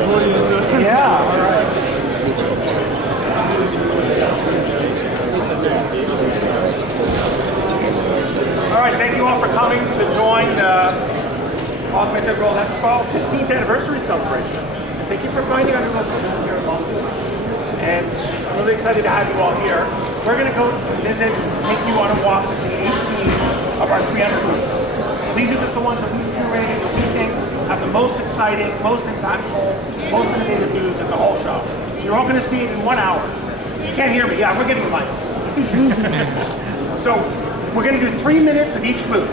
Yeah, all right. All right, thank you all for coming to join the Augmented World Expo 15th anniversary celebration. And thank you for finding our new location here in Baltimore. And I'm really excited to have you all here. We're going to go visit, take you on a walk to see 18 of our 300 booths. These are just the ones that we curated that we think have the most exciting, most impactful, most innovative news at the whole show. So you're all going to see it in 1 hour. You can't hear me. Yeah, we're getting the mic. So we're going to do 3 minutes at each booth.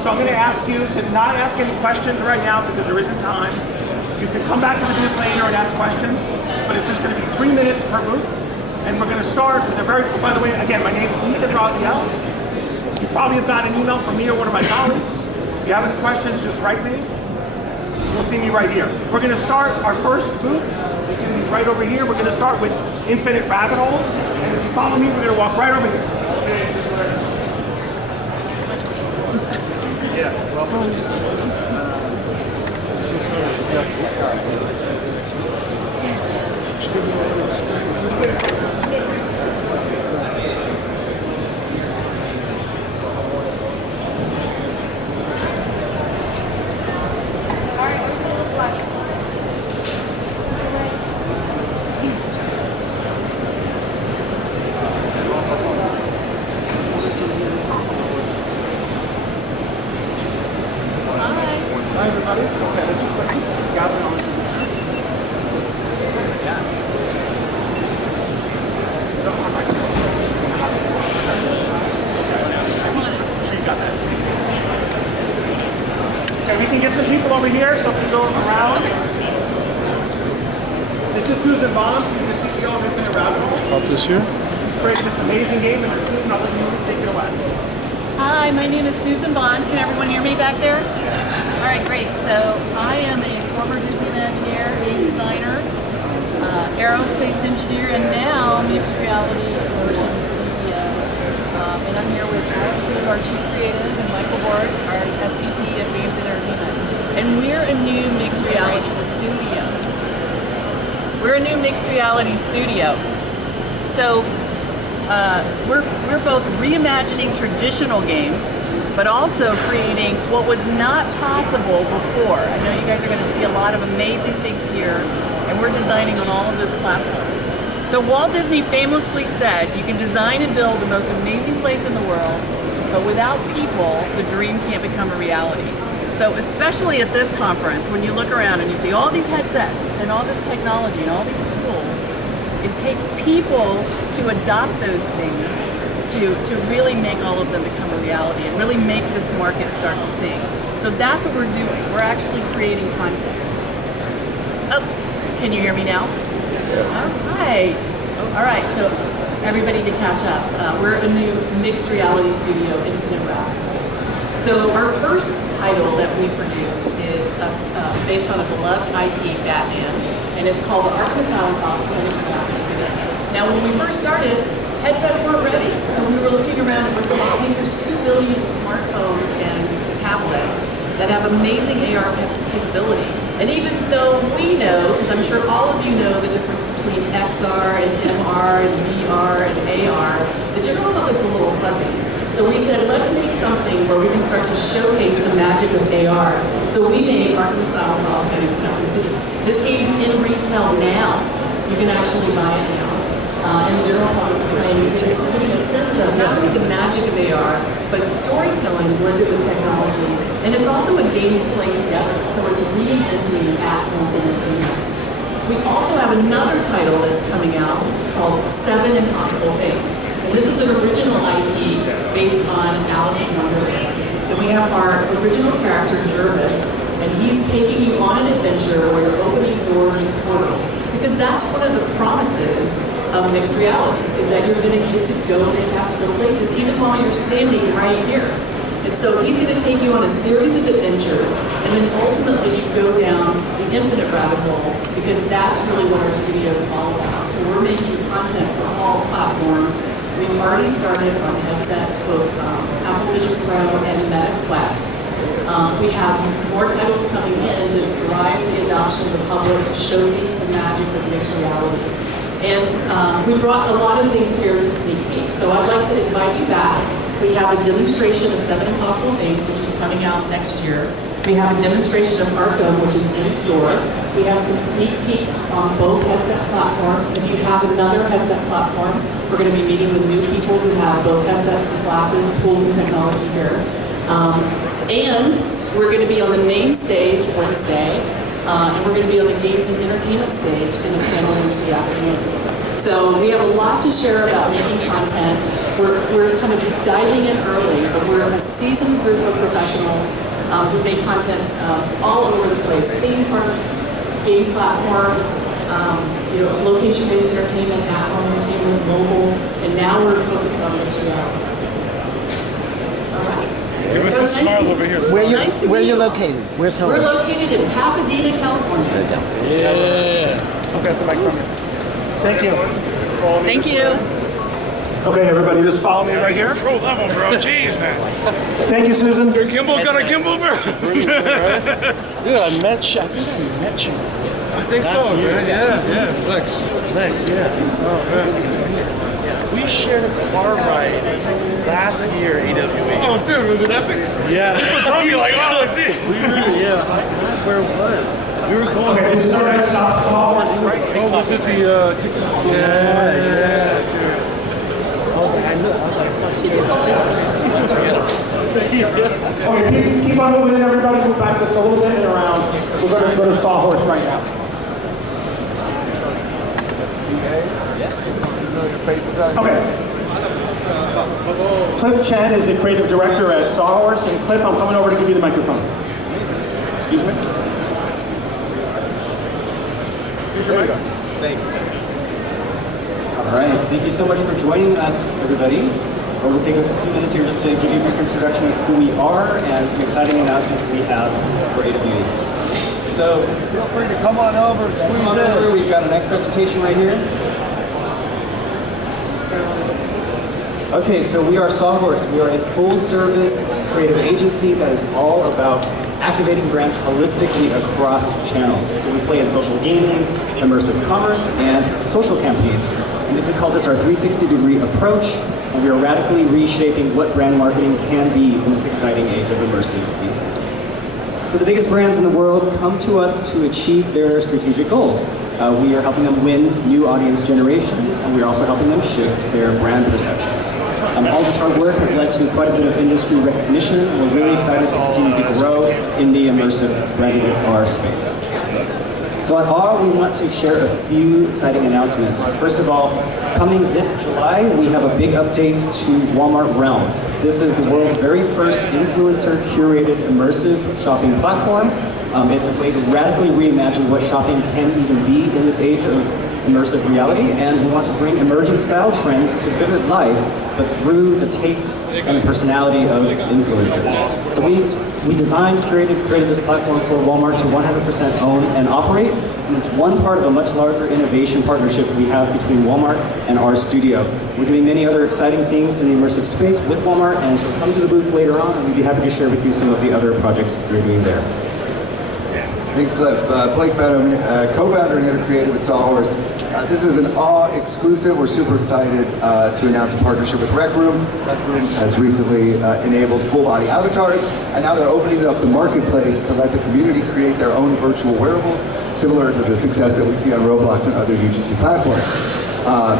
So I'm going to ask you to not ask any questions right now because there isn't time. You can come back to the booth later and ask questions, but it's just going to be 3 minutes per booth. And we're going to start with a very, by the way, again, my name's Ethan Raziel. You probably have gotten an email from me or one of my colleagues. If you have any questions, just write me. You'll see me right here. We're going to start our first booth. It's going to be right over here. We're going to start with infinite rabbit holes. And if you follow me, we're going to walk right over here. Yeah, welcome. Hi everybody. Okay, let's just gather on. Okay, we can get some people over here, so if we go around. This is Susan Bond, she's the CEO of Infinite Rabbit Hole. Up this year? She's created this amazing game and her team, and I'll let you take it away. Hi, my name is Susan Bond. Can everyone hear me back there? All right, great. So I am a former Disney engineer, game designer, aerospace engineer, and now mixed reality motion CEO. And I'm here with Alex, our chief creative, and Michael Boris, our SVP of Games and Entertainment. And we're a new mixed reality studio. We're a new mixed reality studio. So we're both reimagining traditional games, but also creating what was not possible before. I know you guys are going to see a lot of amazing things here, and we're designing on all of those platforms. So Walt Disney famously said, you can design and build the most amazing place in the world, but without people, the dream can't become a reality. So especially at this conference, when you look around and you see all these headsets and all this technology and all these tools, it takes people to adopt those things to really make all of them become a reality and really make this market start to sing. So that's what we're doing. We're actually creating content. Oh, can you hear me now? All right, so everybody to catch up. We're a new mixed reality studio, Infinite Rabbit Holes. So our first title that we produced is based on a beloved IP, Batman, and it's called the Arkham Asylum City. Now when we first started, headsets weren't ready, so we were looking around and we're saying, hey, there's 2 billion smartphones and tablets that have amazing AR capability. And even though we know, because I'm sure all of you know the difference between XR and MR and VR and AR, the general public's a little fuzzy. So we said, let's make something where we can start to showcase the magic of AR. So we made Arkham Asylum City. This game's in retail now. You can actually buy it now. And the general public's playing because it's giving a sense of not only the magic of AR, but storytelling blended with technology. And it's also a game you play together, so it's reinventing at-home entertainment. We also have another title that's coming out called 7 Impossible Things. And this is an original IP based on Alice in Wonderland. And we have our original character, Jervis, and he's taking you on an adventure where you're opening doors and portals. Because that's one of the promises of mixed reality, is that you're going to get to go fantastical places even while you're standing right here. And so he's going to take you on a series of adventures, and then ultimately you go down the infinite rabbit hole, because that's really what our studio is all about. So we're making content for all platforms. We've already started on headsets, both Apple Vision Pro and Meta Quest. We have more titles coming in to drive the adoption of the public, to showcase the magic of mixed reality. And we brought a lot of things here to sneak peek. So I'd like to invite you back. We have a demonstration of 7 Impossible Things, which is coming out next year. We have a demonstration of Arkham, which is in store. We have some sneak peeks on both headset platforms. If you have another headset platform, we're going to be meeting with new people who have both headset classes, tools, and technology here. And we're going to be on the main stage Wednesday, and we're going to be on the games and entertainment stage in the panel Wednesday afternoon. So we have a lot to share about making content. We're kind of diving in early, but we're a seasoned group of professionals who make content all over the place. Theme parks, game platforms, location-based entertainment, at-home entertainment, mobile, and now we're focused on mixed reality. All right. Give us some smiles over here. Where are you located? Where's home? We're located in Pasadena, California. Yeah. Okay, the microphone. Thank you. Thank you. Okay, everybody, just follow me right here. Pro level, bro. Jeez, man. Thank you, Susan. Your gimbal got a gimbal, bro. Dude, I met you. I think I met you. I think so, man. Yeah. Flex, yeah. Oh, man. We shared a car ride last year at AWE. Oh, dude, was it epic? Yeah. It's something like, oh, gee. Where it was. We were going. Okay, this is our next stop. Oh, was it the TikTok? Yeah. I was like, it's not serious. Okay, keep on moving in, everybody. Move back just a little bit and around. We're going to go to Sawhorse right now. Okay. Cliff Chen is the creative director at Sawhorse, and Cliff, I'm coming over to give you the microphone. Excuse me. Here's your microphone. Thank you. All right, thank you so much for joining us, everybody. We'll take a few minutes here just to give you a brief introduction of who we are and some exciting announcements we have for AWE. So, Feel free to come on over and come on over. We've got a nice presentation right here. Okay, so we are Sawhorse. We are a full-service creative agency that is all about activating brands holistically across channels. So we play in social gaming, immersive commerce, and social campaigns. And we call this our 360-degree approach, and we are radically reshaping what brand marketing can be in this exciting age of immersive media. So the biggest brands in the world come to us to achieve their strategic goals. We are helping them win new audience generations, and we are also helping them shift their brand perceptions. All this hard work has led to quite a bit of industry recognition, and we're really excited to continue to grow in the immersive branded XR space. So at R, we want to share a few exciting announcements. First of all, coming this July, we have a big update to Walmart Realm. This is the world's very first influencer-curated immersive shopping platform. It's a way to radically reimagine what shopping can even be in this age of immersive reality, and we want to bring emerging style trends to vivid life, but through the tastes and the personality of influencers. So we designed, created this platform for Walmart to 100% own and operate, and it's one part of a much larger innovation partnership we have between Walmart and our studio. We're doing many other exciting things in the immersive space with Walmart, and so come to the booth later on, and we'd be happy to share with you some of the other projects we're doing there. Thanks, Cliff. Blake Benham, co-founder and head of creative at Sawhorse. This is an AWE exclusive. We're super excited to announce a partnership with Rec Room. Rec Room has recently enabled full-body avatars, and now they're opening up the marketplace to let the community create their own virtual wearables, similar to the success that we see on Roblox and other UGC platforms.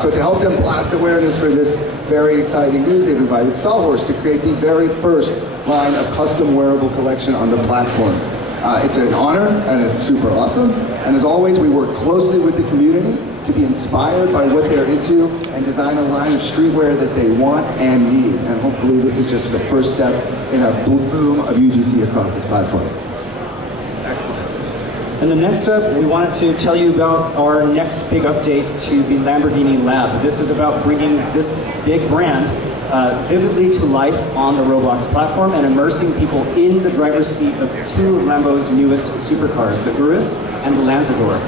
So to help them blast awareness for this very exciting news, they've invited Sawhorse to create the very first line of custom wearable collection on the platform. It's an honor, and it's super awesome. And as always, we work closely with the community to be inspired by what they're into and design a line of streetwear that they want and need. And hopefully this is just the first step in a boom of UGC across this platform. And then next up, we wanted to tell you about our next big update to the Lamborghini Lab. This is about bringing this big brand vividly to life on the Roblox platform and immersing people in the driver's seat of two of Lambo's newest supercars, the Urus and the Lanzador.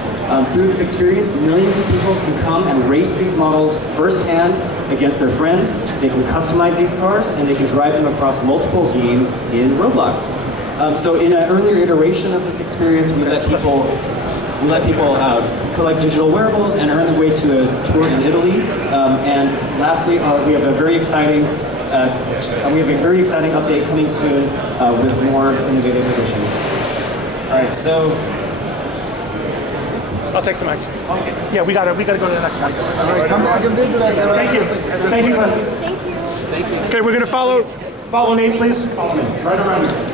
Through this experience, millions of people can come and race these models firsthand against their friends. They can customize these cars, and they can drive them across multiple games in Roblox. So in an earlier iteration of this experience, we let people collect digital wearables and earn their way to a tour in Italy. And lastly, we have a very exciting update coming soon with more innovative additions. All right, so I'll take the mic. Yeah, we gotta go to the next one. All right, come back and visit us. Thank you. Thank you. Thank you. Okay, we're gonna follow Nate, please. Follow me. Right around here.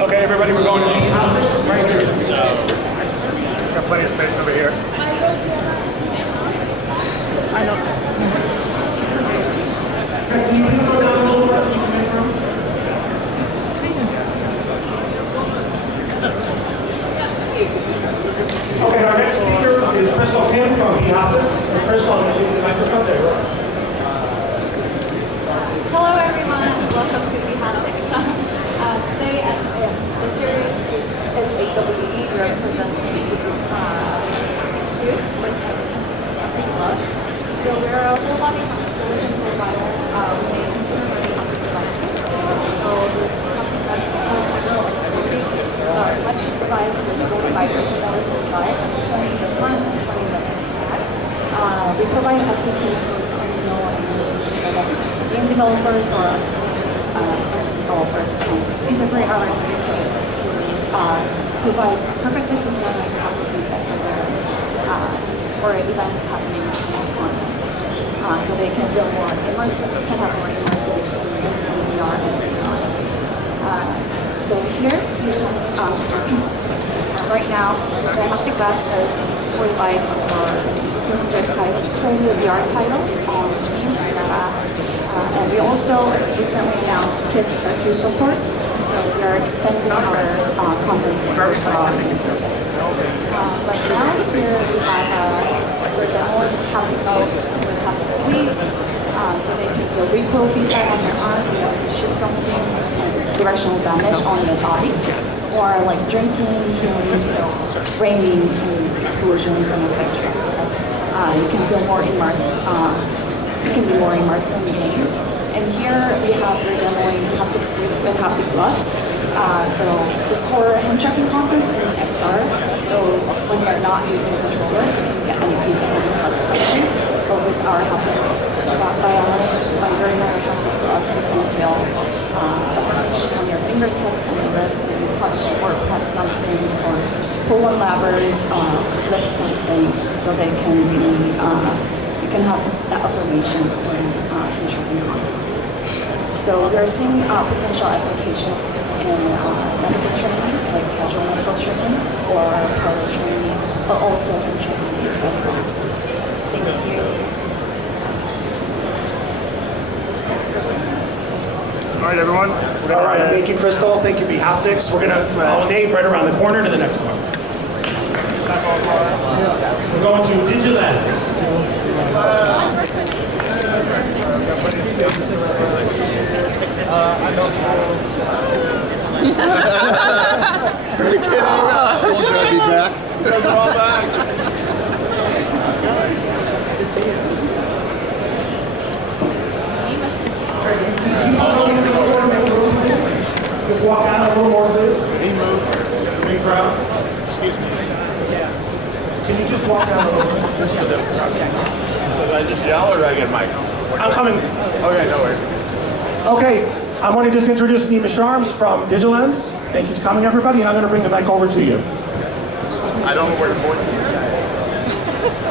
Okay, everybody, we're going to these houses right here. We've got plenty of space over here. I know. Okay, our next speaker is Crystal Kim from eHoptics. Crystal, I'm going to leave the microphone there. Hello everyone, welcome to eHoptics. Today at this year's AWE, we're presenting suit with everything gloves. So we're a full body haptic solution provider. We make consumer-ready haptic devices. So this haptic device is called Pixel X40. It's our electric device with both vibration motors inside, pointing the front and pointing the back. We provide SDKs for Arduino and so that game developers or developers can integrate our SDK to provide perfectly synchronized haptic feedback for events happening on so they can feel more immersive, can have more immersive experience in VR and VR. So here, right now, the haptic vest is supported by over 200 VR titles on Steam, and we also recently announced KISS RQ support, so we are expanding our conferencing for our users. Right now, here we have we're demoing haptic suit with haptic sleeves, so they can feel recoil feedback on their arms, you know, if you shoot something, directional damage on your body, or like drinking, healing, so raining, and explosions, and etc. You can feel more immersed. You can be more immersed in the games. And here we're demoing haptic suit with haptic gloves. So it's for hand tracking conference in XR. So when you're not using controllers, you can get any feedback when you touch something. But with our haptic, by wearing our haptic gloves, you can feel vibration on your fingertips and your wrist when you touch or press some things or pull on levers, lift something, so they can really, you can have that affirmation when interacting conference. So we are seeing potential applications in medical training, like casual medical training, or pilot training, but also in training as well. Thank you. All right, everyone. All right, thank you, Crystal. Thank you, eHoptics. We're going to follow Nate right around the corner to the next one. We're going to Digilens. I don't Told you I'd be back. Just walk out a little more, please. Big crowd. Excuse me. Can you just walk down a little bit? Did I just yell or did I get a mic? I'm coming. Okay, no worries. Okay, I want to just introduce Nima Sharms from Digilens. Thank you for coming, everybody, and I'm going to bring the mic over to you. I don't know where the voice is.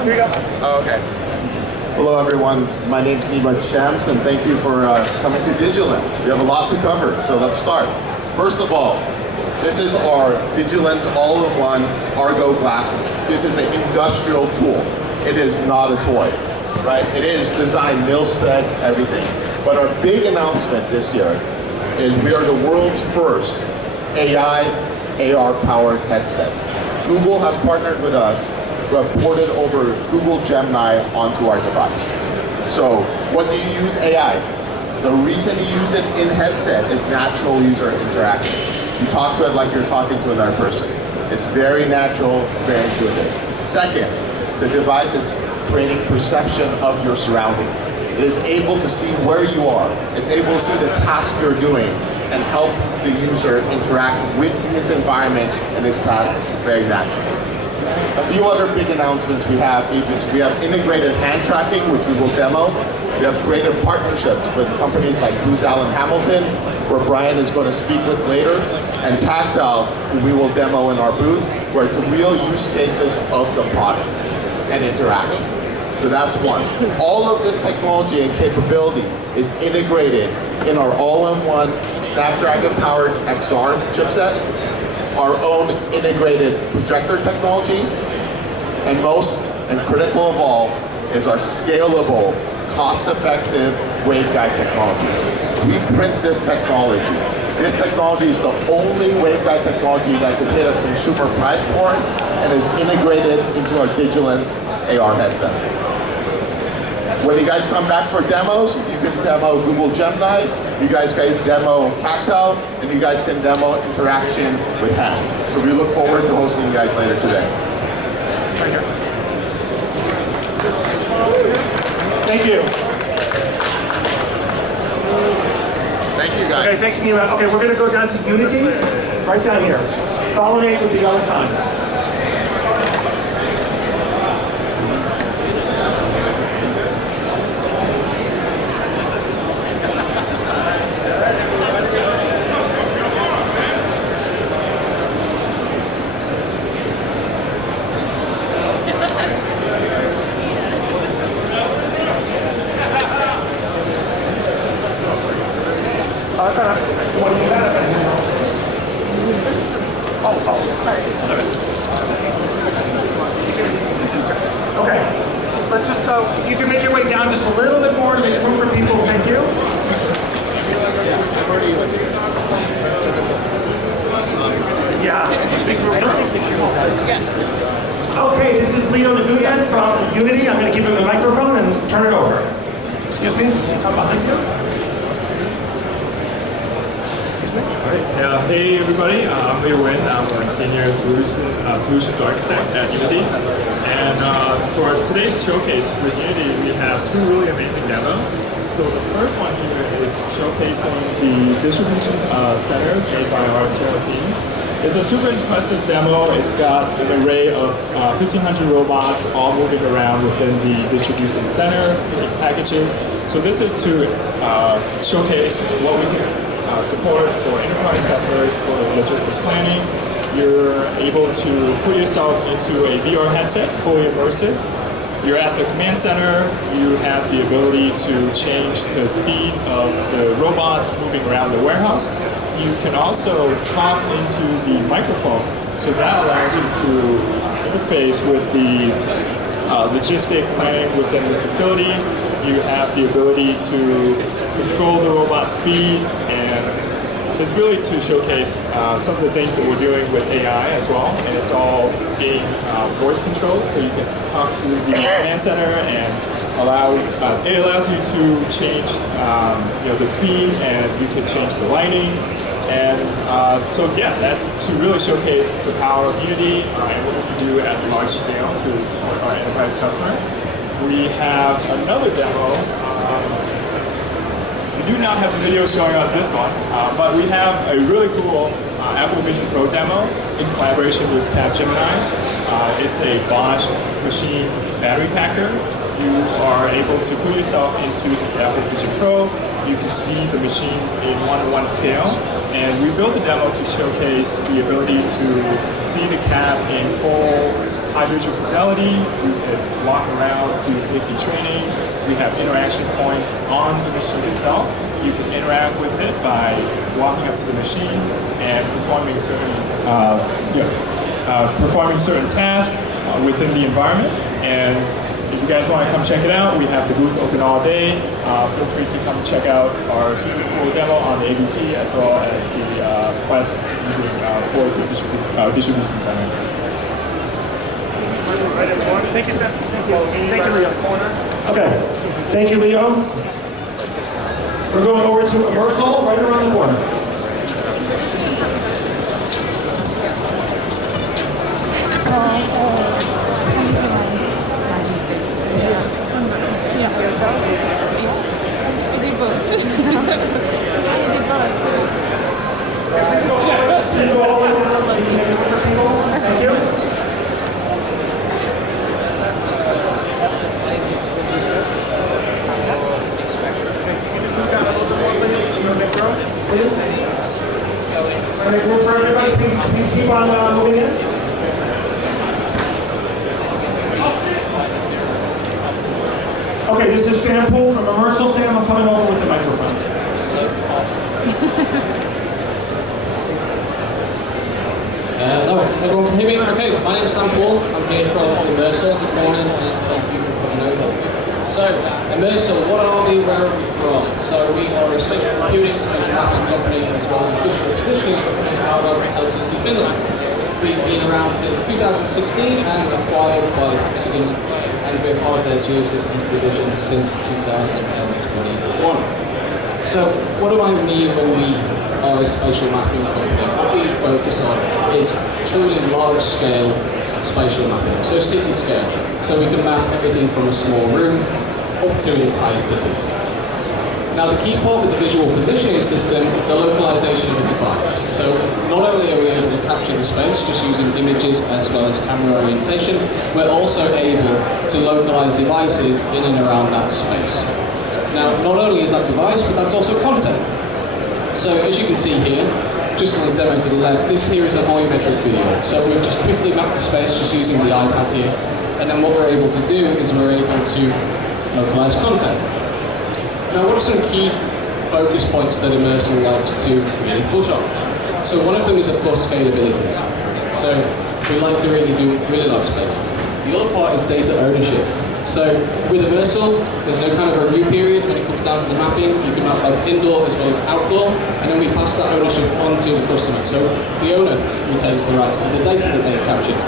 Here you go. Oh, okay. Hello, everyone. My name's Nima Shams, and thank you for coming to Digilens. We have a lot to cover, so let's start. First of all, this is our Digilens all-in-one Argo glasses. This is an industrial tool. It is not a toy, right? It is designed, mil-spec, everything. But our big announcement this year is we are the world's first AI, AR-powered headset. Google has partnered with us. We have ported over Google Gemini onto our device. So, what do you use AI? The reason you use it in headset is natural user interaction. You talk to it like you're talking to another person. It's very natural, very intuitive. Second, the device is creating perception of your surrounding. It is able to see where you are. It's able to see the task you're doing and help the user interact with his environment and his task very naturally. A few other big announcements we have is we have integrated hand tracking, which we will demo. We have created partnerships with companies like Booz Allen Hamilton, where Brian is going to speak with later, and Tactile, who we will demo in our booth, where it's real use cases of the product and interaction. So that's one. All of this technology and capability is integrated in our all-in-one Snapdragon-powered XR chipset, our own integrated projector technology, and most and critical of all is our scalable, cost-effective waveguide technology. We print this technology. This technology is the only waveguide technology that can hit a consumer price point and is integrated into our Digilens AR headsets. When you guys come back for demos, you can demo Google Gemini, you guys can demo Tactile, and you guys can demo interaction with Hand. So we look forward to hosting you guys later today. Right here. Thank you. Thank you guys. Okay, thanks, Nima. Okay, we're going to go down to Unity, right down here. Follow me with the yellow sign. Okay, let's just, if you can make your way down just a little bit more to make room for people, thank you. Yeah. Okay, this is Leo Nguyen from Unity. I'm going to give him the microphone and turn it over. Excuse me, I'm behind you. Yeah, hey everybody, I'm Leo Nguyen. I'm a senior solutions architect at Unity. And for today's showcase with Unity, we have two really amazing demos. So the first one here is showcasing the distribution center made by our internal team. It's a super impressive demo. It's got an array of 1,500 robots all moving around within the distribution center, picking packages. So this is to showcase what we can support for enterprise customers for logistic planning. You're able to put yourself into a VR headset, fully immersive. You're at the command center. You have the ability to change the speed of the robots moving around the warehouse. You can also talk into the microphone. So that allows you to interface with the logistic planning within the facility. You have the ability to control the robot speed, and it's really to showcase some of the things that we're doing with AI as well, and it's all being voice controlled, so you can talk to the command center and it allows you to change the speed, and you can change the lighting, and so yeah, that's to really showcase the power of Unity and what we can do at large scale to support our enterprise customer. We have another demo. We do not have the video showing on this one, but we have a really cool Apple Vision Pro demo in collaboration with Capgemini. It's a Bosch machine battery packer. You are able to put yourself into the Apple Vision Pro. You can see the machine in one-to-one scale. And we built the demo to showcase the ability to see the cab in full high visual fidelity. You can walk around, do safety training. We have interaction points on the machine itself. You can interact with it by walking up to the machine and performing certain tasks within the environment. And if you guys want to come check it out, we have the booth open all day. Feel free to come check out our super cool demo on the AVP as well as the Quest using for the distribution center. Right, everyone. Thank you, Seth. Thank you, Leo. Okay. Thank you, Leo. We're going over to Immersal right around the corner. Please keep on moving in. Okay, this is Sam Poole from Immersial. Sam, I'm coming over with the microphone. Hello, everyone can hear me? Okay, my name's Sam Poole. I'm here from Immersial. Good morning and thank you for coming over. So, Immersial, what are we, where are we from? So we are a spatial computing, spatial mapping company as well as a digital positioning company out of Helsinki, Finland. We've been around since 2016 and acquired by Hexagon, and we're part of their Geosystems division since 2021. So what do I mean when we are a spatial mapping company? What we focus on is truly large-scale spatial mapping, so city scale. So we can map everything from a small room up to entire cities. Now the key part with the visual positioning system is the localization of a device. So not only are we able to capture the space just using images as well as camera orientation, we're also able to localize devices in and around that space. Now not only is that device, but that's also content. So as you can see here, just on the demo to the left, this here is a volumetric video. So we've just quickly mapped the space just using the iPad here. And then what we're able to do is we're able to localize content. Now what are some key focus points that Immersial likes to really push on? So one of them is of course scalability. So we like to really do really large spaces. The other part is data ownership. So with Immersial, there's no kind of review period when it comes down to the mapping. You can map both indoor as well as outdoor, and then we pass that ownership on to the customer. So the owner retains the rights to the data that they've captured.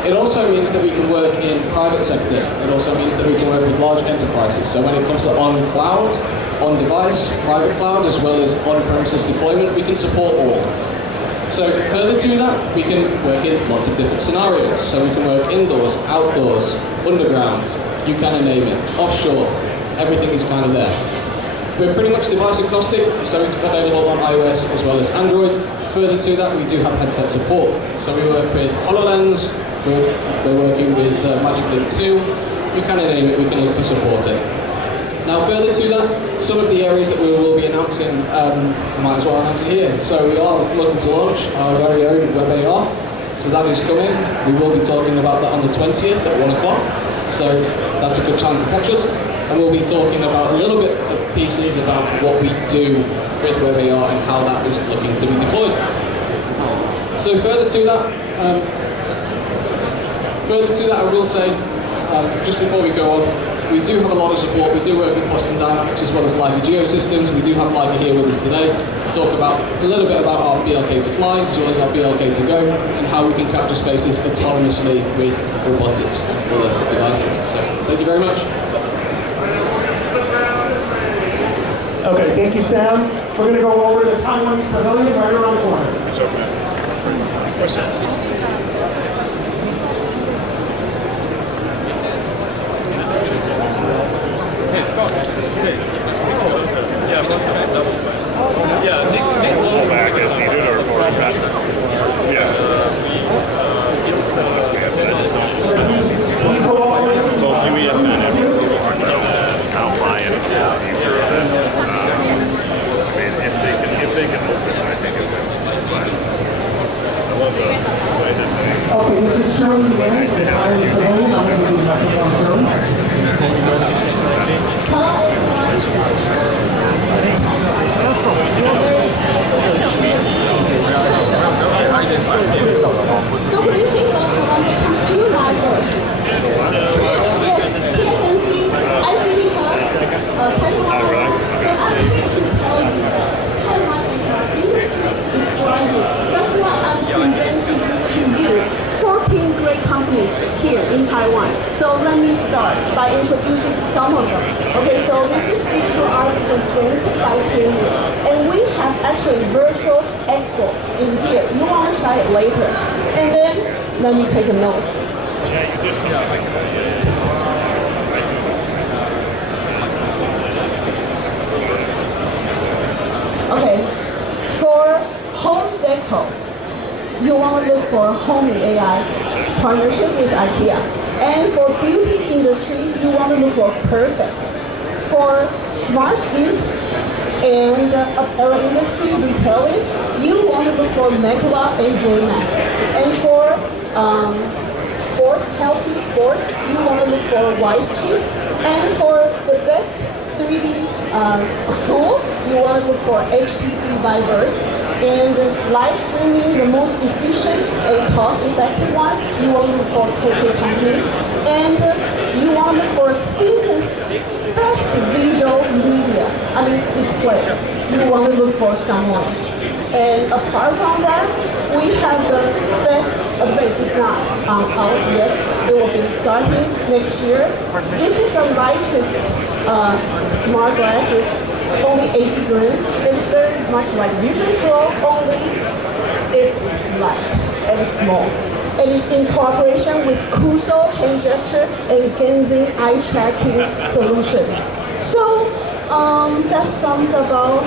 It also means that we can work in private sector. It also means that we can work with large enterprises. So when it comes to on-cloud, on-device, private cloud, as well as on-premises deployment, we can support all. So further to that, we can work in lots of different scenarios. So we can work indoors, outdoors, underground, you kind of name it, offshore, everything is kind of there. We're pretty much device agnostic, so it's available on iOS as well as Android. Further to that, we do have headset support. So we work with HoloLens, we're working with Magic Link 2, you kind of name it, we can look to support it. Now further to that, some of the areas that we will be announcing, might as well announce it here. So we are looking to launch our very own web AR. So that is coming. We will be talking about that on the 20th at 1 o'clock. So that's a good time to catch us. And we'll be talking about a little bit of pieces about what we do with web AR and how that is looking to be deployed. So further to that, I will say, just before we go on, we do have a lot of support. We do work with Boston Dynamics as well as Leica Geosystems. We do have Leica here with us today to talk about a little bit about our BLK to fly as well as our BLK to go and how we can capture spaces autonomously with robotics and other devices. So thank you very much. Okay, thank you, Sam. We're going to go over to the Taiwanese Pavilion right around the corner. Hey, Scott. Hey, nice to meet you. Yeah, yeah, Nick pull back as needed or back. Yeah. Well, we have been outline the future of it. I mean, if they can open it, I think it will. I love the way that they. Okay, this is Shirley Wayne from Taiwanese Pavilion. I'm going to do nothing on Shirley. So what do you think about two rivals? Yes, TSMC, ICT Hub, Taiwan. But I'm here to tell you that Taiwan business is thriving. That's why I'm presenting to you 14 great companies here in Taiwan. So let me start by introducing some of them. Okay, so this is digital art presented by 10 years. And we have actually virtual expo in here. You want to try it later. And then let me take a note. Okay, for home deco, you want to look for Homey AI partnership with IKEA. And for beauty industry, you want to look for Perfect. For smart suit and apparel industry retailing, you want to look for Mekla and JMax. And for sports, healthy sports, you want to look for Wisely. And for the best 3D tools, you want to look for HTC Viverse. And live streaming, the most efficient and cost-effective one, you want to look for KK Company. And you want to look for thinnest, best visual media, display. You want to look for someone. And apart from that, we have the best, it's not out yet. It will be starting next year. This is the lightest smart glasses, only 80 grams. It's very much like Vision Pro, only it's light and small. And it's in cooperation with Kuso hand gesture and Genzing eye tracking solutions. So that sums about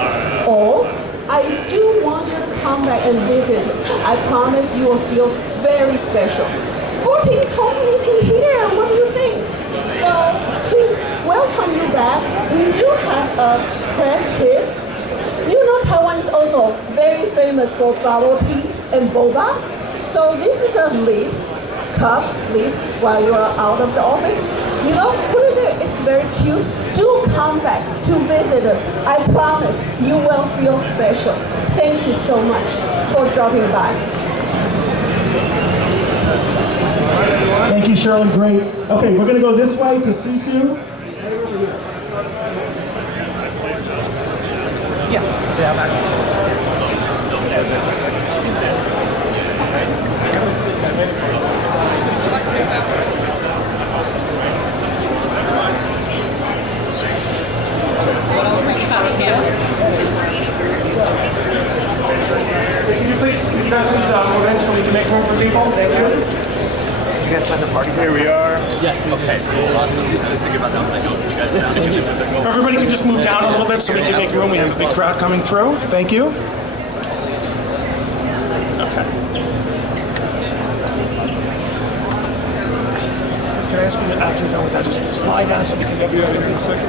all. I do want you to come back and visit. I promise you will feel very special. 14 companies in here, what do you think? So to welcome you back, we do have a press kit. You know Taiwan is also very famous for bubble tea and boba. So this is a cup lid while you're out of the office. You know, put it there, it's very cute. Do come back to visit us. I promise you will feel special. Thank you so much for dropping by. Thank you, Cheryl. Great. Okay, we're going to go this way to Sisu. Could you guys please move in so we can make room for people? Thank you. Did you guys find the party? Here we are. Yes. Okay. Cool. Awesome. Just thinking about that. Like, you guys found it. If everybody can just move down a little bit so we can make room. We have a big crowd coming through. Thank you. Okay. Can I ask you to, after you're done with that, just slide down so we can get you over real quick?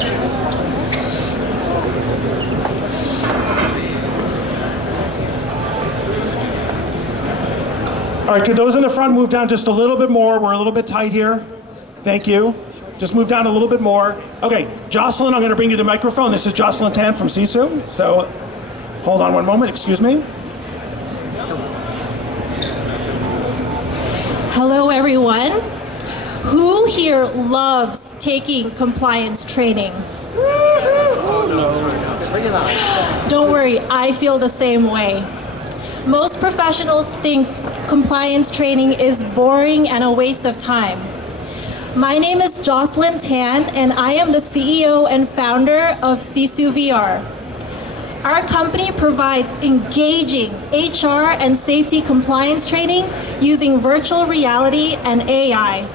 All right, could those in the front move down just a little bit more? We're a little bit tight here. Thank you. Just move down a little bit more. Okay, Jocelyn, I'm going to bring you the microphone. This is Jocelyn Tan from Sisu. So hold on one moment, excuse me. Hello, everyone. Who here loves taking compliance training? Don't worry, I feel the same way. Most professionals think compliance training is boring and a waste of time. My name is Jocelyn Tan, and I am the CEO and founder of Sisu VR. Our company provides engaging HR and safety compliance training using virtual reality and AI.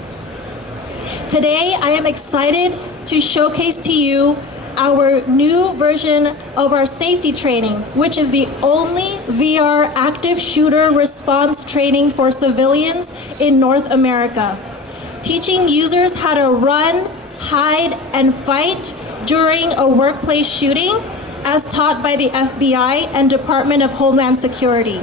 Today, I am excited to showcase to you our new version of our safety training, which is the only VR active shooter response training for civilians in North America, teaching users how to run, hide, and fight during a workplace shooting, as taught by the FBI and Department of Homeland Security.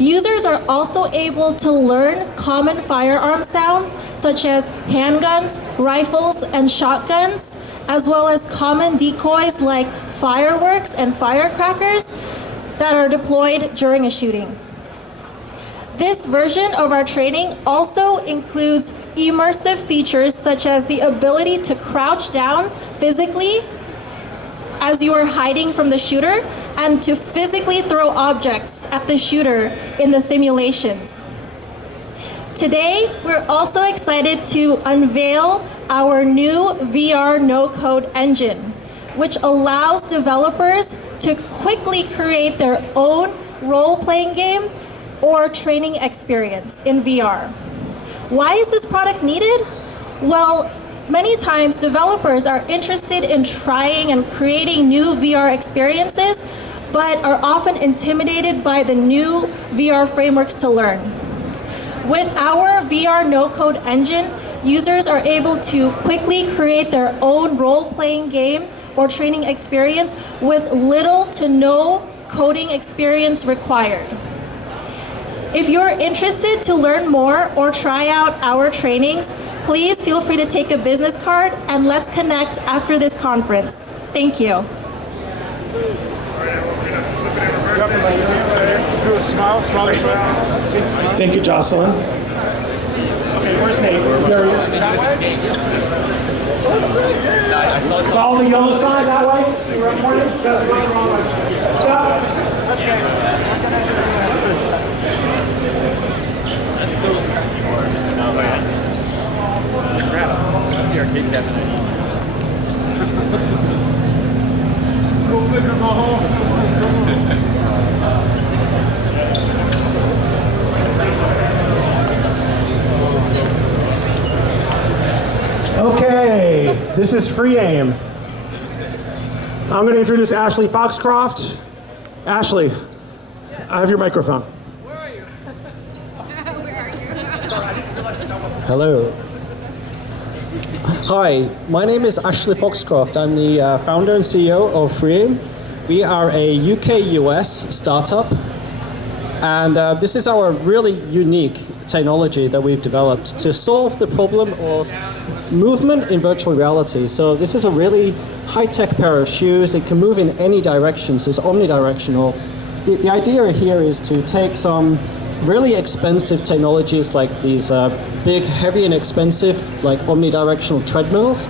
Users are also able to learn common firearm sounds, such as handguns, rifles, and shotguns, as well as common decoys like fireworks and firecrackers that are deployed during a shooting. This version of our training also includes immersive features such as the ability to crouch down physically as you are hiding from the shooter and to physically throw objects at the shooter in the simulations. Today, we're also excited to unveil our new VR no-code engine, which allows developers to quickly create their own role-playing game or training experience in VR. Why is this product needed? Well, many times developers are interested in trying and creating new VR experiences, but are often intimidated by the new VR frameworks to learn. With our VR no-code engine, users are able to quickly create their own role-playing game or training experience with little to no coding experience required. If you're interested to learn more or try out our trainings, please feel free to take a business card and let's connect after this conference. Thank you. Do a smile. Thank you, Jocelyn. Okay, where's Nate? There he is. That way? Follow the yellow sign that way. See where I'm pointing? You guys are going the wrong way. Stop. That's cool. That's the arcade cabinet. Go big or go home. Okay, this is free aim. I'm going to introduce Ashley Foxcroft. Ashley, I have your microphone. Hello. Hi, my name is Ashley Foxcroft. I'm the founder and CEO of Freeaim. We are a UK-US startup, and this is our really unique technology that we've developed to solve the problem of movement in virtual reality. So this is a really high-tech pair of shoes. It can move in any direction, so it's omnidirectional. The idea here is to take some really expensive technologies like these big, heavy and expensive like omnidirectional treadmills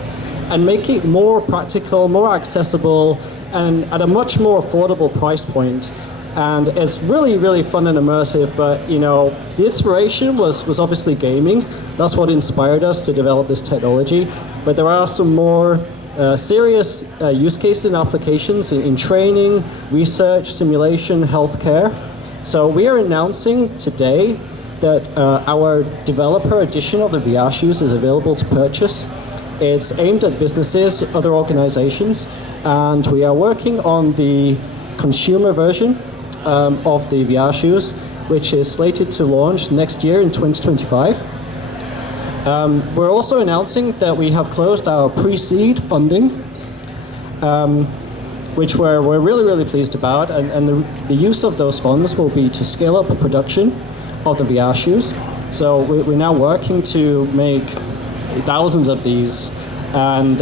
and make it more practical, more accessible, and at a much more affordable price point. And it's really, really fun and immersive, but you know, the inspiration was obviously gaming. That's what inspired us to develop this technology. But there are some more serious use cases and applications in training, research, simulation, healthcare. So we are announcing today that our developer edition of the VR shoes is available to purchase. It's aimed at businesses, other organizations, and we are working on the consumer version of the VR shoes, which is slated to launch next year in 2025. We're also announcing that we have closed our pre-seed funding, which we're really, really pleased about, and the use of those funds will be to scale up production of the VR shoes. So we're now working to make thousands of these and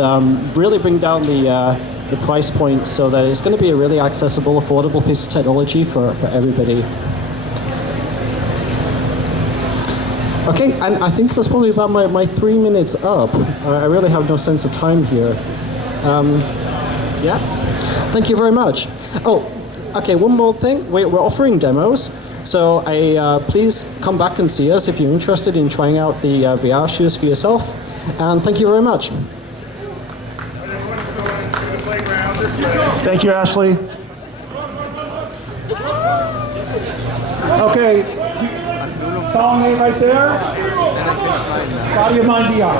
really bring down the price point so that it's going to be a really accessible, affordable piece of technology for everybody. Okay, and I think that's probably about my 3 minutes up. I really have no sense of time here. Yeah, thank you very much. Oh, okay, one more thing. We're offering demos, so please come back and see us if you're interested in trying out the VR shoes for yourself. And thank you very much. Thank you, Ashley. Okay, follow me right there. Body of Mind VR.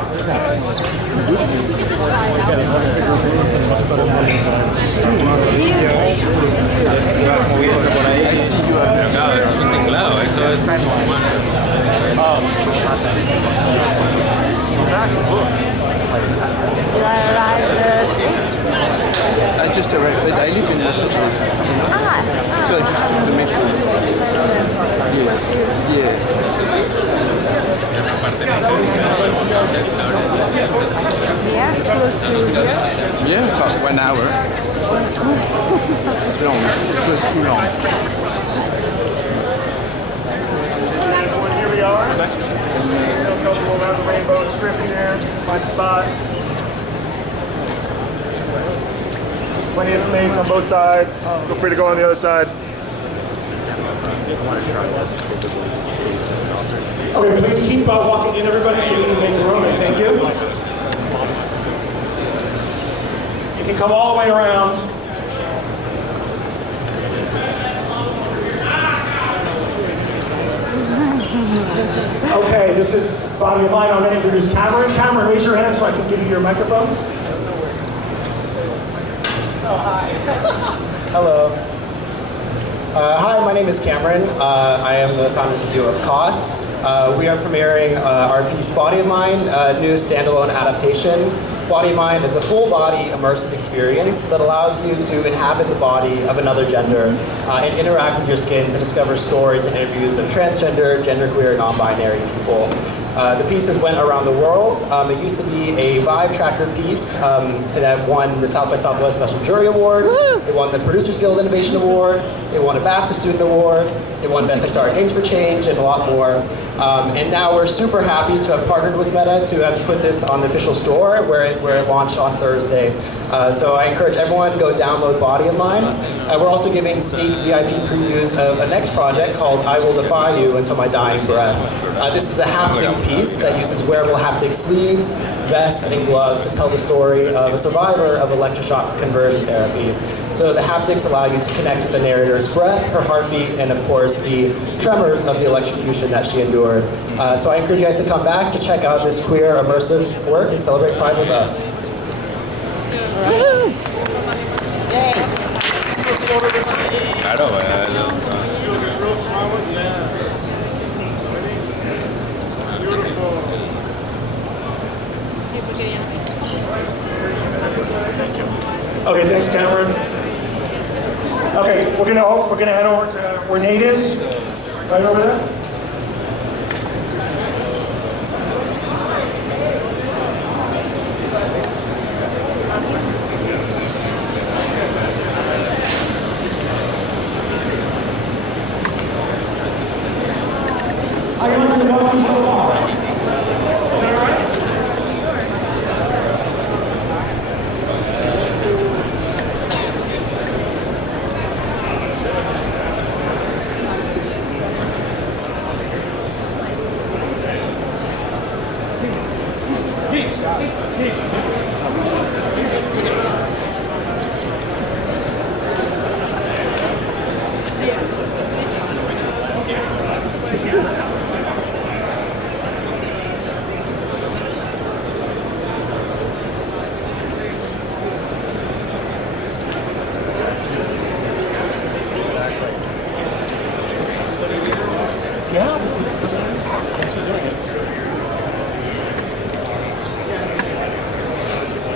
I just arrived, but I live in Massachusetts. So I just took the metro. Yes, yes. Yeah, about 1 hour. It's long, it was too long. Here we are. Let's go around the rainbow strip here, find a spot. Plenty of space on both sides. Feel free to go on the other side. Okay, please keep walking in, everybody, so we can make room. Thank you. You can come all the way around. Okay, this is Body of Mine. I'm going to introduce Cameron. Cameron, raise your hand so I can give you your microphone. Oh, hi. Hello. Hi, my name is Cameron. I am the founder and CEO of Cost. We are premiering our piece Body of Mine, a new standalone adaptation. Body of Mine is a full-body immersive experience that allows you to inhabit the body of another gender and interact with your skin to discover stories and interviews of transgender, genderqueer, non-binary people. The pieces went around the world. It used to be a vibe tracker piece that won the South by Southwest Special Jury Award. It won the Producers Guild Innovation Award. It won a BAFTA Student Award. It won Best XR Games for Change and a lot more. And now we're super happy to have partnered with Meta to have put this on the official store where it launched on Thursday. So I encourage everyone to go download Body of Mine. We're also giving sneak VIP previews of a next project called I Will Defy You Until My Dying Breath. This is a haptic piece that uses wearable haptic sleeves, vests, and gloves to tell the story of a survivor of electroshock conversion therapy. So the haptics allow you to connect with the narrator's breath, her heartbeat, and of course the tremors of the electrocution that she endured. So I encourage you guys to come back to check out this queer immersive work and celebrate Pride with us. Okay, thanks, Cameron. Okay, we're gonna head over to where Nate is, right over there.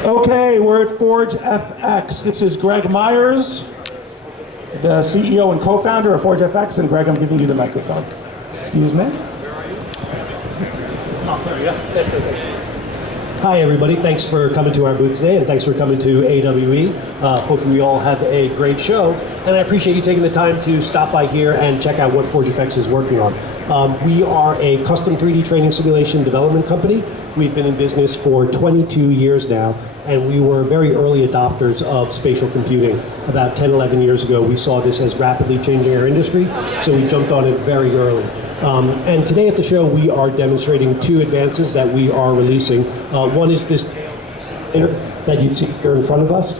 Okay, we're at Forge FX. This is Greg Myers, the CEO and co-founder of Forge FX, and Greg, I'm giving you the microphone. Excuse me. Oh, there we go. Hi, everybody. Thanks for coming to our booth today, and thanks for coming to AWE. Hope we all have a great show, and I appreciate you taking the time to stop by here and check out what Forge FX is working on. We are a custom 3D training simulation development company. We've been in business for 22 years now, and we were very early adopters of spatial computing. About 10, 11 years ago, we saw this as rapidly changing our industry, so we jumped on it very early. And today at the show, we are demonstrating two advances that we are releasing. One is this that you see here in front of us.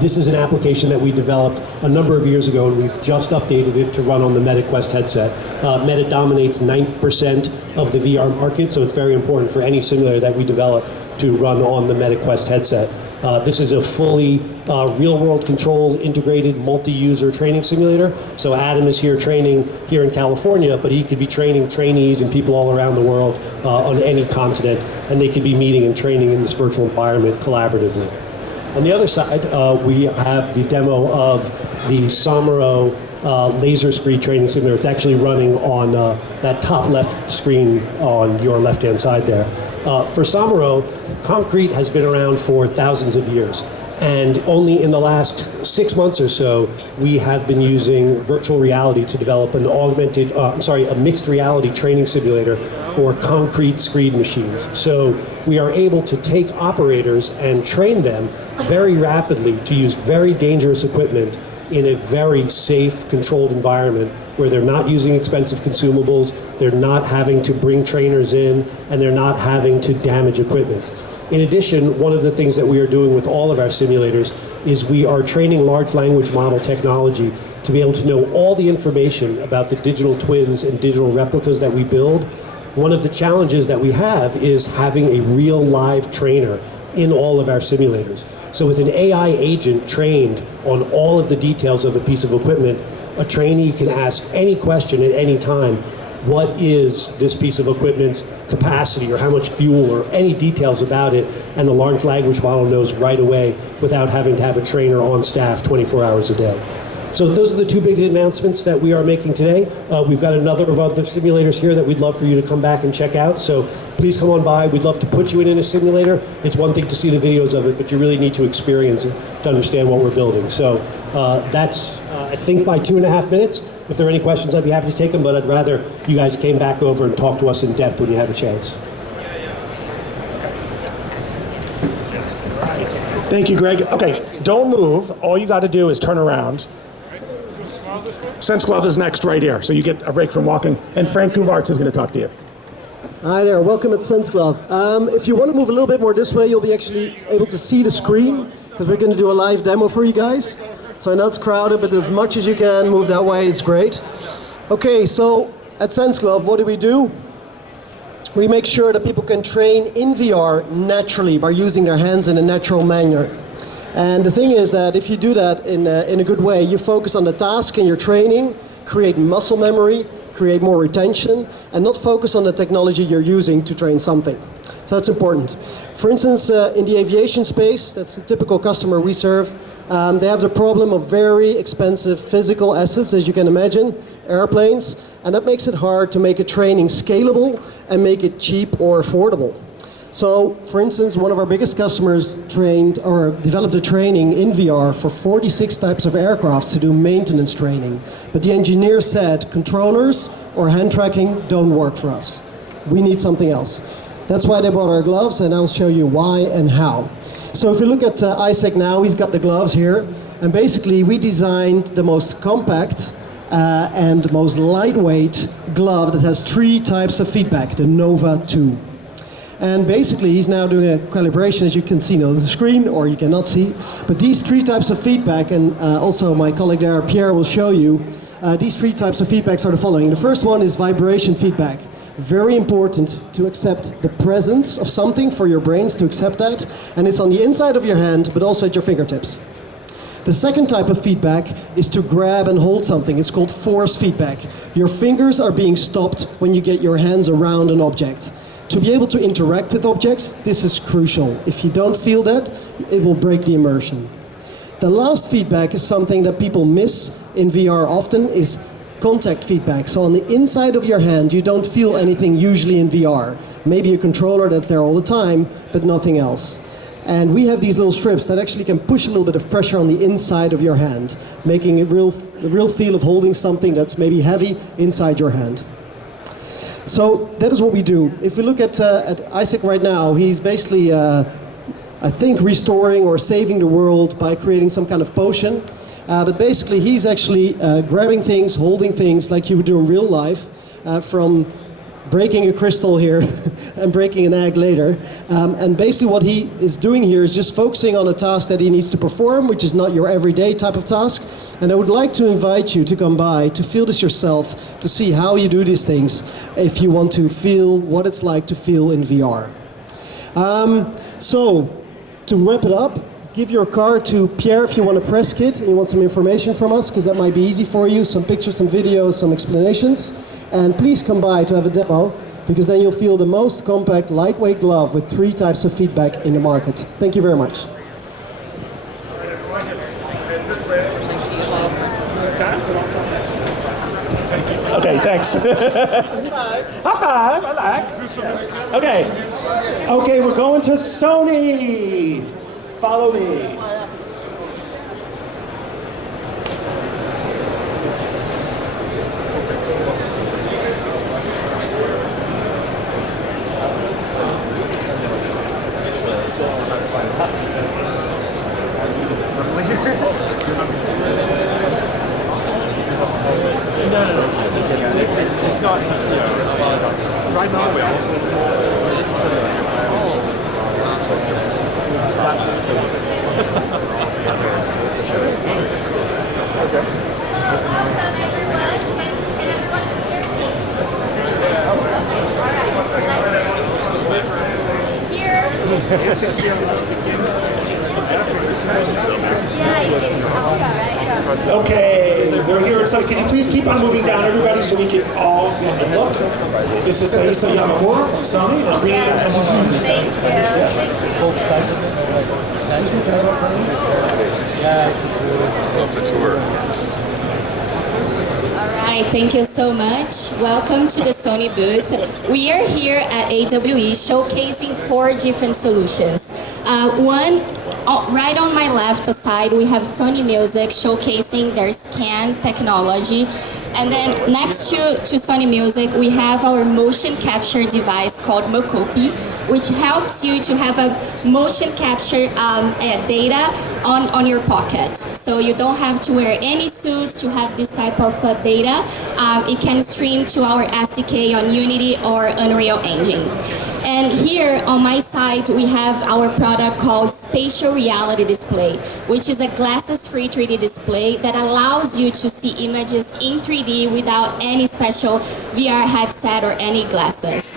This is an application that we developed a number of years ago, and we've just updated it to run on the Meta Quest headset. Meta dominates 90% of the VR market, so it's very important for any simulator that we develop to run on the Meta Quest headset. This is a fully real-world controls integrated multi-user training simulator. So Adam is here training here in California, but he could be training trainees and people all around the world on any continent, and they could be meeting and training in this virtual environment collaboratively. On the other side, we have the demo of the Samuro laser screed training simulator. It's actually running on that top left screen on your left-hand side there. For Samuro, concrete has been around for thousands of years. And only in the last 6 months or so, we have been using virtual reality to develop an a mixed reality training simulator for concrete screed machines. So we are able to take operators and train them very rapidly to use very dangerous equipment in a very safe, controlled environment where they're not using expensive consumables, they're not having to bring trainers in, and they're not having to damage equipment. In addition, one of the things that we are doing with all of our simulators is we are training large language model technology to be able to know all the information about the digital twins and digital replicas that we build. One of the challenges that we have is having a real live trainer in all of our simulators. So with an AI agent trained on all of the details of a piece of equipment, a trainee can ask any question at any time. What is this piece of equipment's capacity, or how much fuel, or any details about it, and the large language model knows right away without having to have a trainer on staff 24 hours a day. So those are the two big announcements that we are making today. We've got a number of other simulators here that we'd love for you to come back and check out. So please come on by. We'd love to put you in a simulator. It's one thing to see the videos of it, but you really need to experience it to understand what we're building. So that's, I think, by 2.5 minutes. If there are any questions, I'd be happy to take them, but I'd rather you guys came back over and talked to us in depth when you have a chance. Thank you, Greg. Okay, don't move. All you got to do is turn around. Sense Glove is next right here, so you get a break from walking. And Frank Guvarts is going to talk to you. Hi there, welcome at Sense Glove. If you want to move a little bit more this way, you'll be actually able to see the screen, because we're going to do a live demo for you guys. So I know it's crowded, but as much as you can, move that way, it's great. Okay, so at Sense Glove, what do? We make sure that people can train in VR naturally by using their hands in a natural manner. And the thing is that if you do that in a good way, you focus on the task in your training, create muscle memory, create more retention, and not focus on the technology you're using to train something. So that's important. For instance, in the aviation space, that's the typical customer we serve, they have the problem of very expensive physical assets, as you can imagine, airplanes, and that makes it hard to make a training scalable and make it cheap or affordable. So, for instance, one of our biggest customers trained or developed a training in VR for 46 types of aircrafts to do maintenance training. But the engineer said controllers or hand tracking don't work for us. We need something else. That's why they bought our gloves, and I'll show you why and how. So if you look at Isaac now, he's got the gloves here. And basically, we designed the most compact and most lightweight glove that has 3 types of feedback, the Nova 2. And basically, he's now doing a calibration, as you can see on the screen, or you cannot see. But these 3 types of feedback, and also my colleague there, Pierre, will show you, these 3 types of feedbacks are the following. The first one is vibration feedback. Very important to accept the presence of something for your brains to accept that. And it's on the inside of your hand, but also at your fingertips. The second type of feedback is to grab and hold something. It's called force feedback. Your fingers are being stopped when you get your hands around an object. To be able to interact with objects, this is crucial. If you don't feel that, it will break the immersion. The last feedback is something that people miss in VR often, is contact feedback. So on the inside of your hand, you don't feel anything usually in VR. Maybe a controller that's there all the time, but nothing else. And we have these little strips that actually can push a little bit of pressure on the inside of your hand, making a real feel of holding something that's maybe heavy inside your hand. So that is what we do. If we look at Isaac right now, he's basically, I think, restoring or saving the world by creating some kind of potion. But basically, he's actually grabbing things, holding things like you would do in real life, from breaking a crystal here and breaking an egg later. And basically what he is doing here is just focusing on a task that he needs to perform, which is not your everyday type of task. And I would like to invite you to come by to feel this yourself, to see how you do these things, if you want to feel what it's like to feel in VR. So, to wrap it up, give your card to Pierre if you want a press kit and you want some information from us, because that might be easy for you, some pictures, some videos, some explanations. And please come by to have a demo, because then you'll feel the most compact, lightweight glove with 3 types of feedback in the market. Thank you very much. Okay, thanks. High five, I like. Okay, we're going to Sony. Follow me. It's not. Right now we also. Okay, we're here. So could you please keep on moving down, everybody, so we can all look? This is Thaisa Yamamura from Sony. I'm bringing it from The tour. All right, thank you so much. Welcome to the Sony booth. We are here at AWE showcasing 4 different solutions. One, right on my left side, we have Sony Music showcasing their scan technology. And then next to Sony Music, we have our motion capture device called Mocopi, which helps you to have a motion capture data on your pocket. So you don't have to wear any suits to have this type of data. It can stream to our SDK on Unity or Unreal Engine. And here on my side, we have our product called Spatial Reality Display, which is a glasses-free 3D display that allows you to see images in 3D without any special VR headset or any glasses.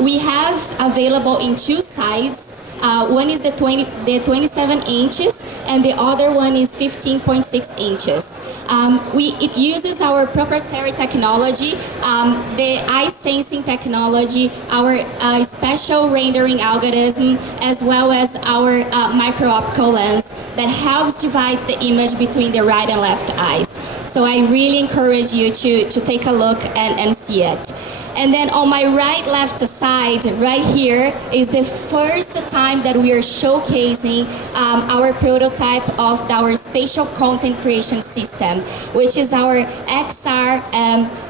We have available in 2 sizes. One is the 27 inches and the other one is 15.6 inches. It uses our proprietary technology, the eye sensing technology, our special rendering algorithm, as well as our micro-optical lens that helps divide the image between the right and left eyes. So I really encourage you to take a look and see it. And then on my left side, right here, is the first time that we are showcasing our prototype of our spatial content creation system, which is our XR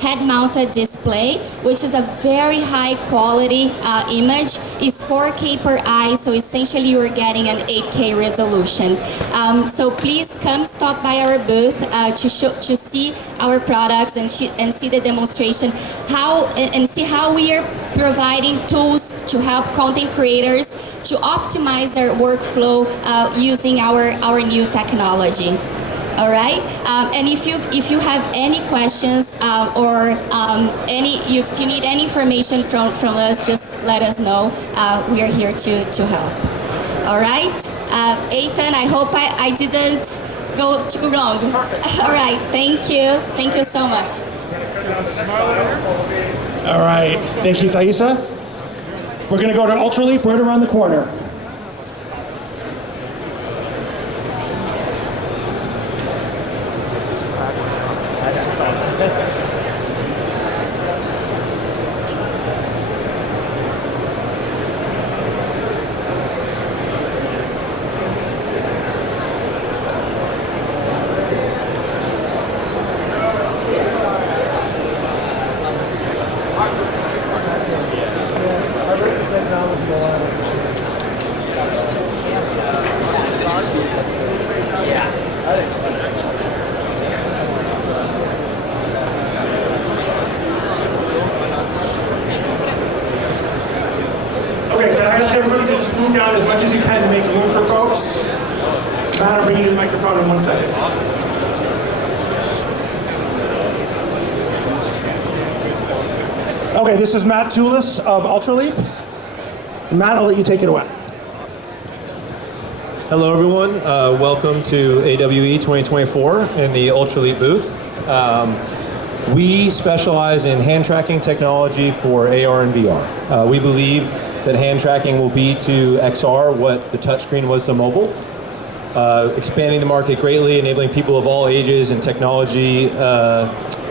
head-mounted display, which is a very high quality image. It's 4K per eye, so essentially you're getting an 8K resolution. So please come stop by our booth to see our products and see the demonstration, and see how we are providing tools to help content creators to optimize their workflow using our new technology. All right, and if you have any questions or if you need any information from us, just let us know. We are here to help. All right, Ethan, I hope I didn't go too wrong. All right, thank you so much. All right, thank you, Thaisa. We're going to go to Ultraleap right around the corner. Okay, can I ask everybody to just move down as much as you can to make room for folks? Matt, I'll bring you to the microphone in 1 second. Okay, this is Matt Toulis of Ultraleap. Matt, I'll let you take it away. Hello, everyone. Welcome to AWE 2024 in the Ultraleap booth. We specialize in hand tracking technology for AR and VR. We believe that hand tracking will be to XR what the touchscreen was to mobile, expanding the market greatly, enabling people of all ages and technology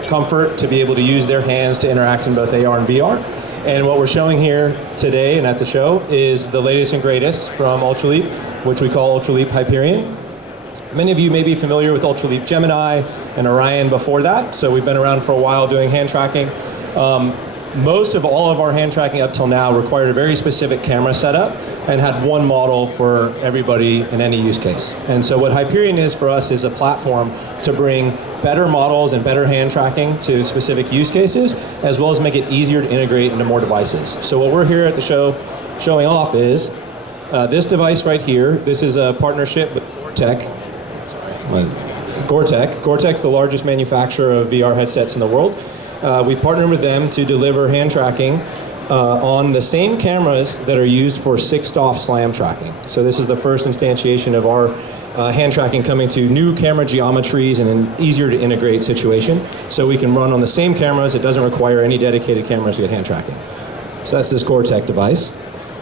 comfort to be able to use their hands to interact in both AR and VR. And what we're showing here today and at the show is the latest and greatest from Ultraleap, which we call Ultraleap Hyperion. Many of you may be familiar with Ultraleap Gemini and Orion before that, so we've been around for a while doing hand tracking. Most of all of our hand tracking up till now required a very specific camera setup and had one model for everybody in any use case. And so what Hyperion is for us is a platform to bring better models and better hand tracking to specific use cases, as well as make it easier to integrate into more devices. So what we're here at the show showing off is this device right here. This is a partnership with Tech. Gore-Tex. Gore-Tex, the largest manufacturer of VR headsets in the world. We partnered with them to deliver hand tracking on the same cameras that are used for 6-off slam tracking. So this is the first instantiation of our hand tracking coming to new camera geometries and an easier to integrate situation. So we can run on the same cameras. It doesn't require any dedicated cameras to get hand tracking. So that's this Gore-Tex device.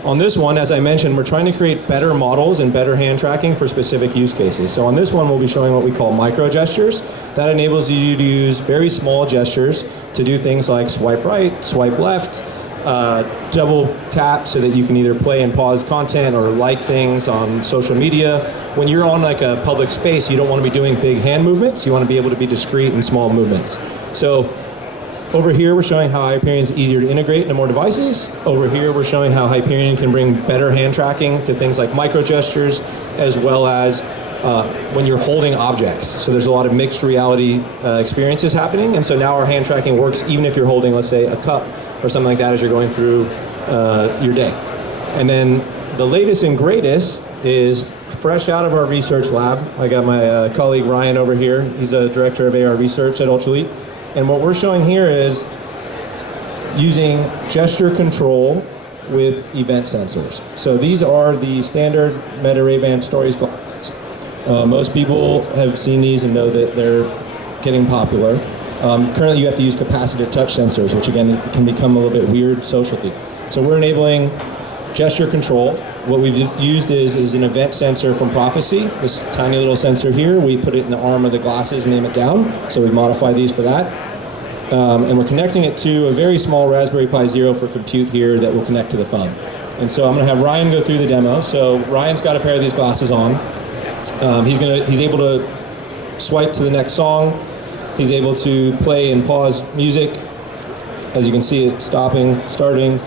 On this one, as I mentioned, we're trying to create better models and better hand tracking for specific use cases. So on this one, we'll be showing what we call micro gestures. That enables you to use very small gestures to do things like swipe right, swipe left, double tap so that you can either play and pause content or like things on social media. When you're on like a public space, you don't want to be doing big hand movements. You want to be able to be discrete and small movements. So over here, we're showing how Hyperion is easier to integrate into more devices. Over here, we're showing how Hyperion can bring better hand tracking to things like micro gestures, as well as when you're holding objects. So there's a lot of mixed reality experiences happening. And so now our hand tracking works even if you're holding, let's say, a cup or something like that as you're going through your day. And then the latest and greatest is fresh out of our research lab. I got my colleague Ryan over here. He's a director of AR research at Ultraleap. And what we're showing here is using gesture control with event sensors. So these are the standard Meta Ray-Ban Stories glasses. Most people have seen these and know that they're getting popular. Currently you have to use capacitive touch sensors, which again can become a little bit weird socially. So we're enabling gesture control. What we've used is an event sensor from Prophecy, this tiny little sensor here. We put it in the arm of the glasses and aim it down, so we modify these for that. And we're connecting it to a very small Raspberry Pi Zero for compute here that will connect to the phone. And so I'm going to have Ryan go through the demo. So Ryan's got a pair of these glasses on. He's able to swipe to the next song. He's able to play and pause music. As you can see it stopping, starting.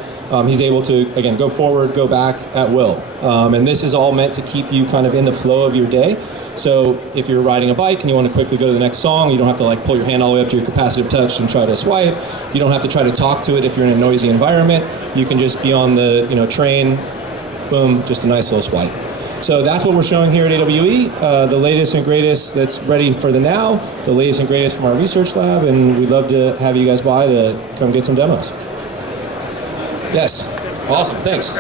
He's able to, again, go forward, go back at will. And this is all meant to keep you kind of in the flow of your day. So if you're riding a bike and you want to quickly go to the next song, you don't have to like pull your hand all the way up to your capacitive touch and try to swipe. You don't have to try to talk to it if you're in a noisy environment. You can just be on the train, boom, just a nice little swipe. So that's what we're showing here at AWE, the latest and greatest that's ready for the now, the latest and greatest from our research lab, and we'd love to have you guys by to come get some demos. Yes. Awesome. Thanks.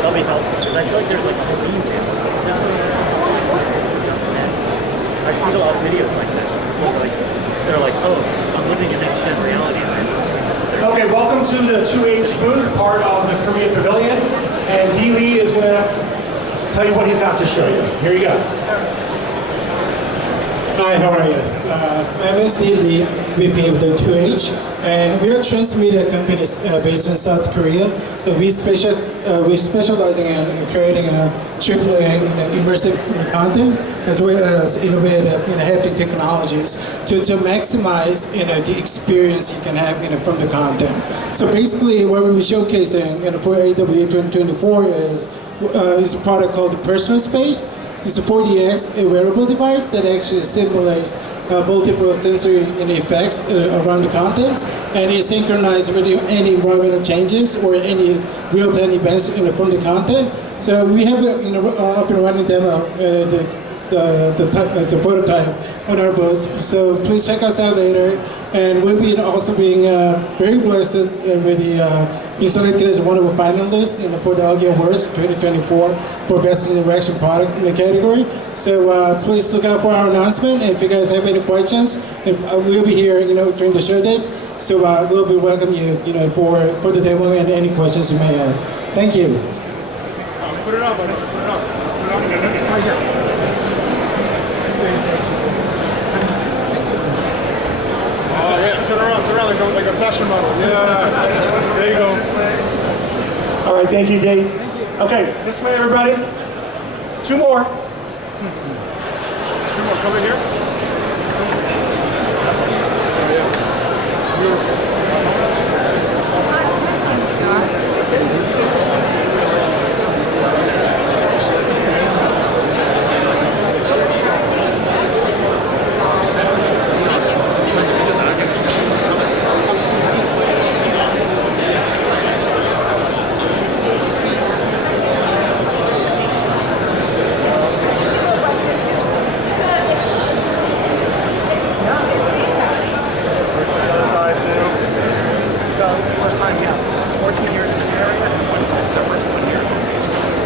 That'll be helpful because I feel like there's like a theme here. I've seen a lot of videos like this. They're like, oh, I'm living in next-gen reality and I'm just doing this. Okay, welcome to the 2H booth, part of the Korean Pavilion. And D. Lee is going to tell you what he's got to show you. Here you go. Hi, how are you? My name is D. Lee, VP of the 2H, and we're a transmedia company based in South Korea. We specialize in creating AAA immersive content as well as innovative haptic technologies to maximize the experience you can have from the content. So basically, what we'll be showcasing for AWE 2024 is a product called Personal Space. It's a 4DX, a wearable device that actually simulates multiple sensory effects around the contents, and is synchronized with any environmental changes or any real-time events from the content. So we have up and running demo, the prototype on our booth. So please check us out later. And we'll be also being very blessed with being selected as one of the finalists for the Augie Awards 2024 for Best Interaction Product in the category. So please look out for our announcement. And if you guys have any questions, we'll be here during the show dates. So we'll be welcoming you for the demo and any questions you may have. Thank you. Put it on, buddy. Put it on. Right here. Oh yeah, turn around like a fashion model. Yeah, there you go. All right, thank you, Dave. Okay, this way, everybody. Two more. Two more, come in here.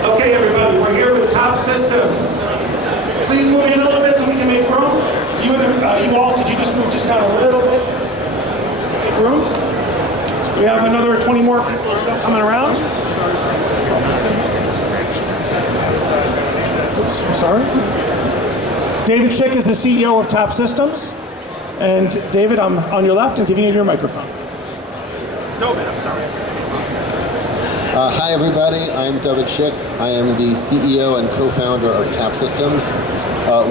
Okay, everybody, we're here with Top Systems. Please move in a little bit so we can make room. You all, could you just move just down a little bit? Make room. We have another 20 more people or so coming around. Oops, I'm sorry. David Schick is the CEO of Top Systems. And David, I'm on your left and giving you your microphone. David, I'm sorry. Hi everybody, I'm David Schick. I am the CEO and co-founder of Tap Systems.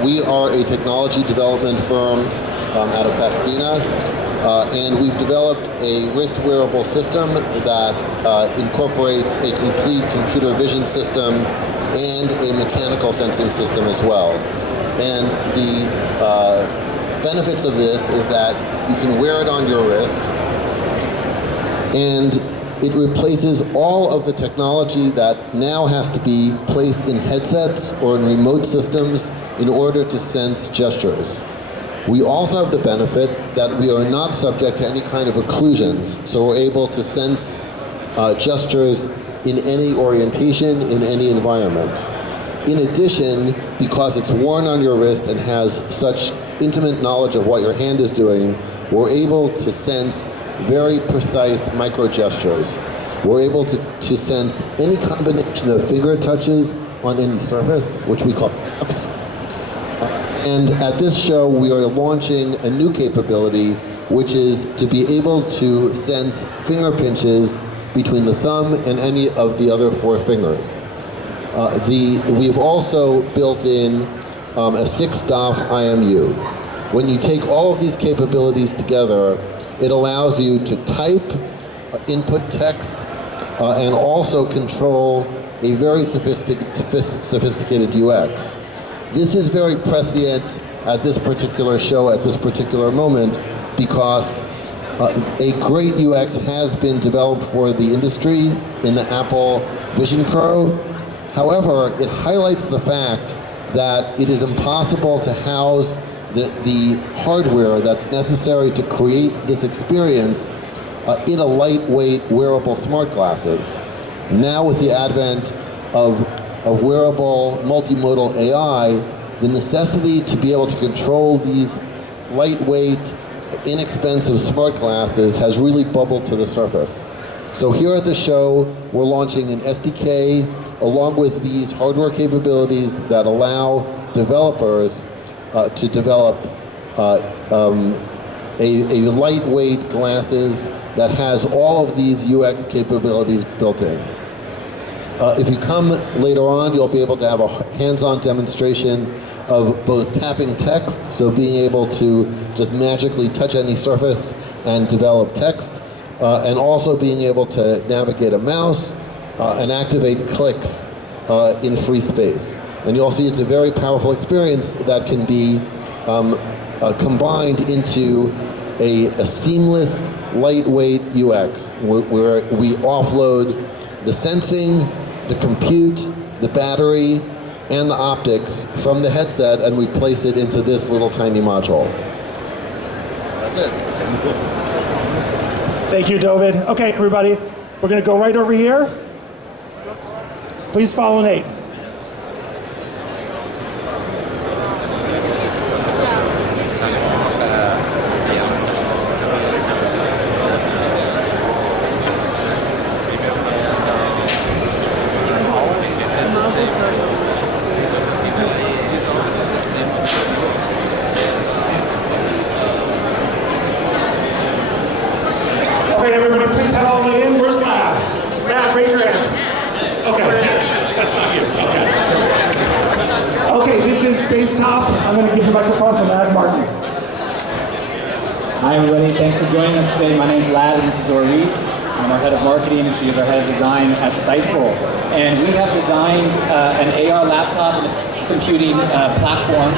We are a technology development firm out of Pasadena, and we've developed a wrist wearable system that incorporates a complete computer vision system and a mechanical sensing system as well. And the benefits of this is that you can wear it on your wrist, and it replaces all of the technology that now has to be placed in headsets or in remote systems in order to sense gestures. We also have the benefit that we are not subject to any kind of occlusions, so we're able to sense gestures in any orientation, in any environment. In addition, because it's worn on your wrist and has such intimate knowledge of what your hand is doing, we're able to sense very precise micro gestures. We're able to sense any combination of finger touches on any surface, which we call taps. And at this show, we are launching a new capability, which is to be able to sense finger pinches between the thumb and any of the other four fingers. We've also built in a 6-DOF IMU. When you take all of these capabilities together, it allows you to type, input text, and also control a very sophisticated UX. This is very prescient at this particular show, at this particular moment, because a great UX has been developed for the industry in the Apple Vision Pro. However, it highlights the fact that it is impossible to house the hardware that's necessary to create this experience in a lightweight wearable smart glasses. Now with the advent of wearable multimodal AI, the necessity to be able to control these lightweight, inexpensive smart glasses has really bubbled to the surface. So here at the show, we're launching an SDK along with these hardware capabilities that allow developers to develop a lightweight glasses that has all of these UX capabilities built in. If you come later on, you'll be able to have a hands-on demonstration of both tapping text, so being able to just magically touch any surface and develop text, and also being able to navigate a mouse and activate clicks in free space. And you'll see it's a very powerful experience that can be combined into a seamless, lightweight UX, where we offload the sensing, the compute, the battery, and the optics from the headset, and we place it into this little tiny module. That's it. Thank you, David. Okay, everybody, we're going to go right over here. Please follow Nate. Okay, everybody, please head all the way in. Where's Lab? Lab, raise your hand. going to give the microphone to Lad Martin. Hi everybody, thanks for joining us today. My name is Lad and this is Ori. I'm our head of marketing and she is our head of design at Sightful. And we have designed an AR laptop and computing platform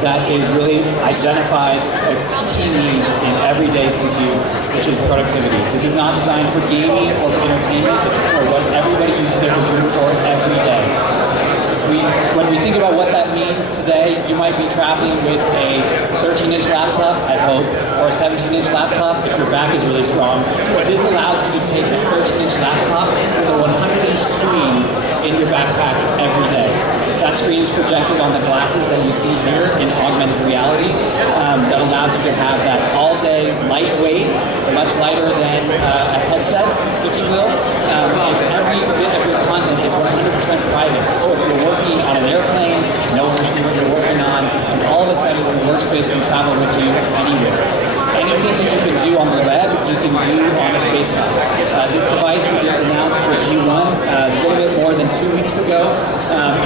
that is really identified a key need in everyday compute, which is productivity. This is not designed for gaming or for entertainment, it's for what everybody uses their computer for every day. When we think about what that means today, you might be traveling with a 13-inch laptop, I hope, or a 17-inch laptop if your back is really strong. But this allows you to take a 13-inch laptop with a 100-inch screen in your backpack every day. That screen is projected on the glasses that you see here in augmented reality. That allows you to have that all-day lightweight, much lighter than a headset, if you will. And every bit of your content is 100% private. So if you're working on an airplane, no one can see what you're working on, and all of a sudden your workspace can travel with you anywhere. Anything that you can do on the web, you can do on a space hub. This device we just announced for G1 a little bit more than 2 weeks ago.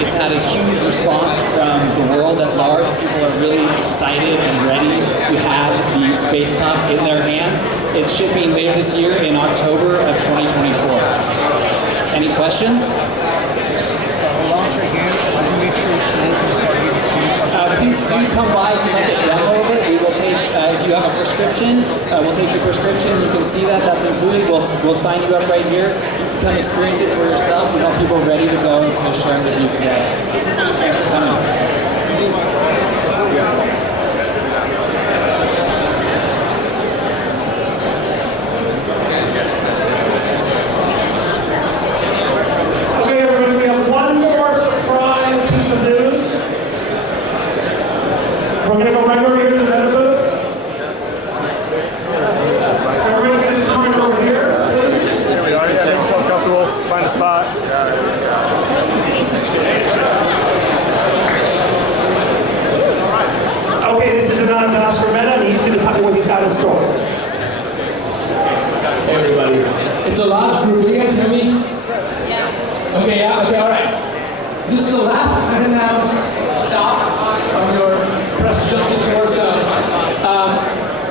It's had a huge response from the world at large. People are really excited and ready to have the space hub in their hands. It's shipping later this year in October of 2024. Any questions? Please do come by if you'd like a demo of it. We will take, if you have a prescription, we'll take your prescription. You can see that, that's included. We'll sign you up right here. You can come experience it for yourself. We have people ready to go to share it with you today. Thanks for coming. We're going to go right over here to the red booth. Everybody can just come over here, please. Here we are. Yeah, make yourselves comfortable. Find a spot. Okay, this is Anand Dasrameta, and he's going to tell you what he's got in store. Hey everybody. It's a large group. Can you guys hear me? Yeah. Okay, yeah? Okay, alright. This is the last unannounced stop on your press jumping towards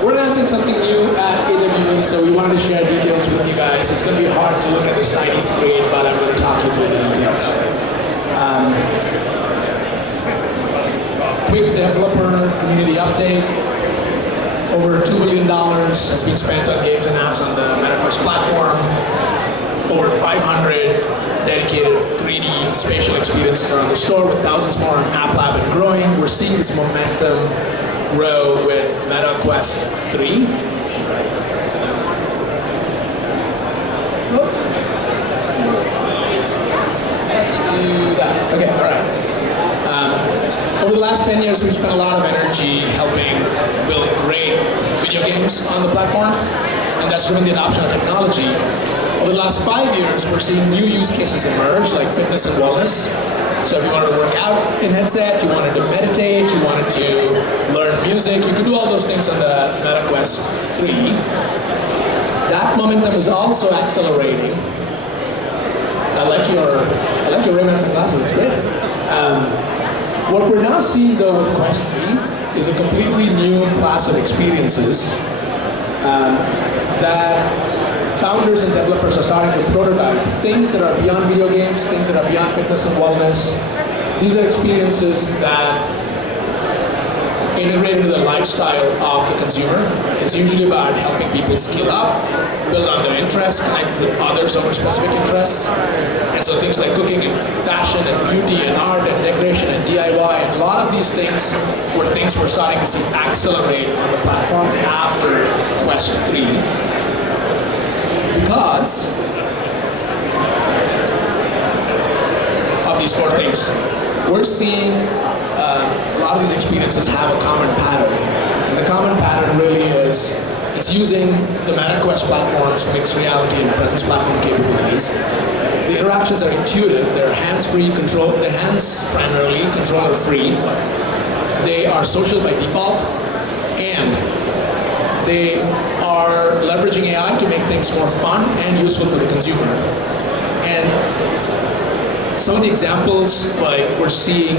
we're announcing something new at AWE, so we wanted to share details with you guys. It's going to be hard to look at this tiny screen, but I'm going to talk you through the details. Quick developer community update. Over $2 billion has been spent on games and apps on the Metaverse platform. Over 500 dedicated 3D spatial experiences are on the store, with thousands more on App Lab and growing. We're seeing this momentum grow with Meta Quest 3. Let's do that. Okay, all right. Over the last 10 years, we've spent a lot of energy helping build great video games on the platform, and that's driven the adoption of technology. Over the last 5 years, we're seeing new use cases emerge, like fitness and wellness. So if you wanted to work out in headset, you wanted to meditate, you wanted to learn music, you could do all those things on the Meta Quest 3. That momentum is also accelerating. I like your Ray-Ban glasses, it's great. What we're now seeing though with Quest 3 is a completely new class of experiences that founders and developers are starting to prototype. Things that are beyond video games, things that are beyond fitness and wellness. These are experiences that integrate into the lifestyle of the consumer. It's usually about helping people skill up, build on their interests, connect with others over specific interests. And so things like cooking and fashion and beauty and art and decoration and DIY, and a lot of these things were things we're starting to see accelerate on the platform after Quest 3. Because of these 4 things. We're seeing a lot of these experiences have a common pattern. And the common pattern really is it's using the Meta Quest platform's mixed reality and presence platform capabilities. The interactions are intuitive, they're hands-free, they're hands primarily, controller-free. They are social by default, and they are leveraging AI to make things more fun and useful for the consumer. And some of the examples like we're seeing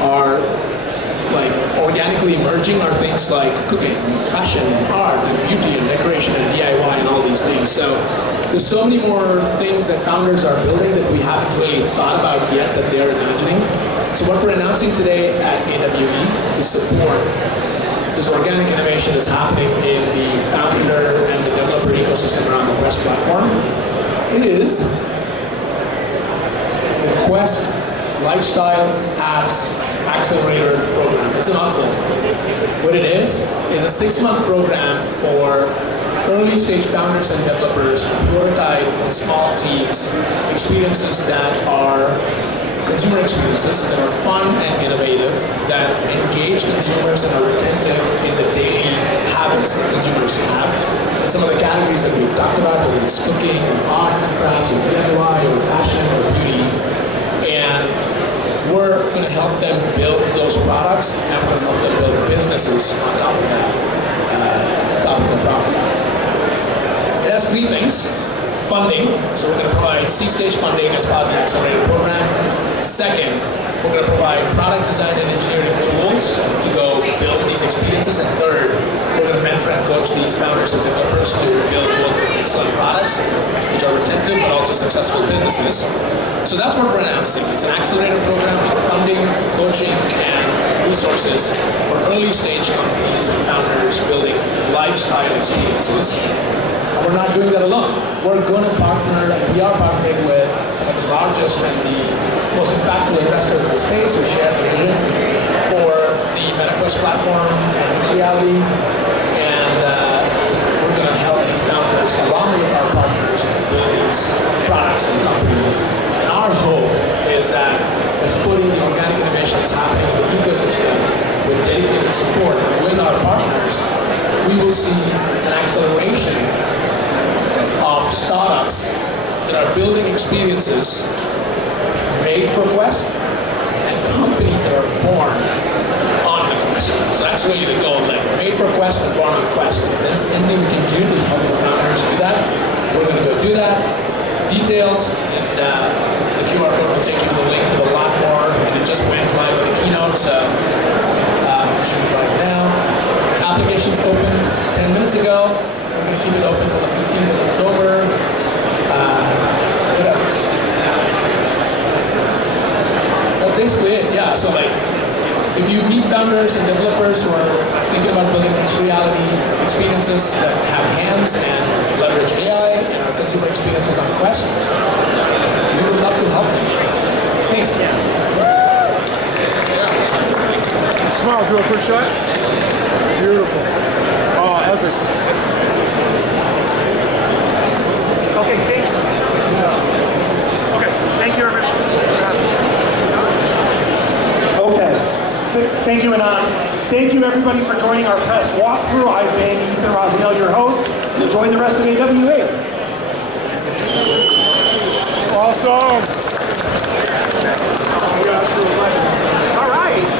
are like organically emerging are things like cooking, fashion, and art, and beauty, and decoration, and DIY, and all these things. So there's so many more things that founders are building that we haven't really thought about yet that they're imagining. So what we're announcing today at AWE to support this organic innovation that's happening in the founder and the developer ecosystem around the Quest platform is the Quest Lifestyle Apps Accelerator Program. It's a mouthful. What it is a 6-month program for early stage founders and developers to prototype in small teams experiences that are consumer experiences that are fun and innovative, that engage consumers and are retentive in the daily habits that consumers have. And some of the categories that we've talked about, whether it's cooking, or arts and crafts, or DIY, or fashion, or beauty. And we're going to help them build those products, and we're going to help them build businesses on top of that, top of the product. It has 3 things. Funding, so we're going to provide seed-stage funding as part of the Accelerator program. Second, we're going to provide product design and engineering tools to go build these experiences. And third, we're going to mentor and coach these founders and developers to build excellent products, which are retentive but also successful businesses. So that's what we're announcing. It's an Accelerator program with funding, coaching, and resources for early-stage companies and founders building lifestyle experiences. We're not doing that alone. We're going to partner, and we are partnering with some of the largest and the most impactful investors in the space who share the vision for the MetaQuest platform and reality. And we're going to help these founders, along with our partners, build these products and companies. And our hope is that by supporting the organic innovation that's happening in the ecosystem with dedicated support with our partners, we will see an acceleration of startups that are building experiences made for Quest and companies that are born on the Quest. So that's really the goal, like made for Quest and born on Quest. If there's anything we can do to help the founders do that, we're going to go do that. Details and the QR code will take you to the link with a lot more, and it just went live with the keynote, so it should be right now. Applications open 10 minutes ago. We're going to keep it open until the 15th of October. What else? That's basically it, yeah. So like, if you meet founders and developers who are thinking about building mixed reality experiences that have hands and leverage AI and our consumer experiences on Quest, we would love to help them. Thanks. Smile, do a quick shot. Beautiful. Oh, epic. Okay, thank you. Okay, thank you, everybody. Okay, thank you, Anand. Thank you, everybody, for joining our press walkthrough. I've been Ethan Rosnell, your host. Enjoy the rest of AWA. Awesome.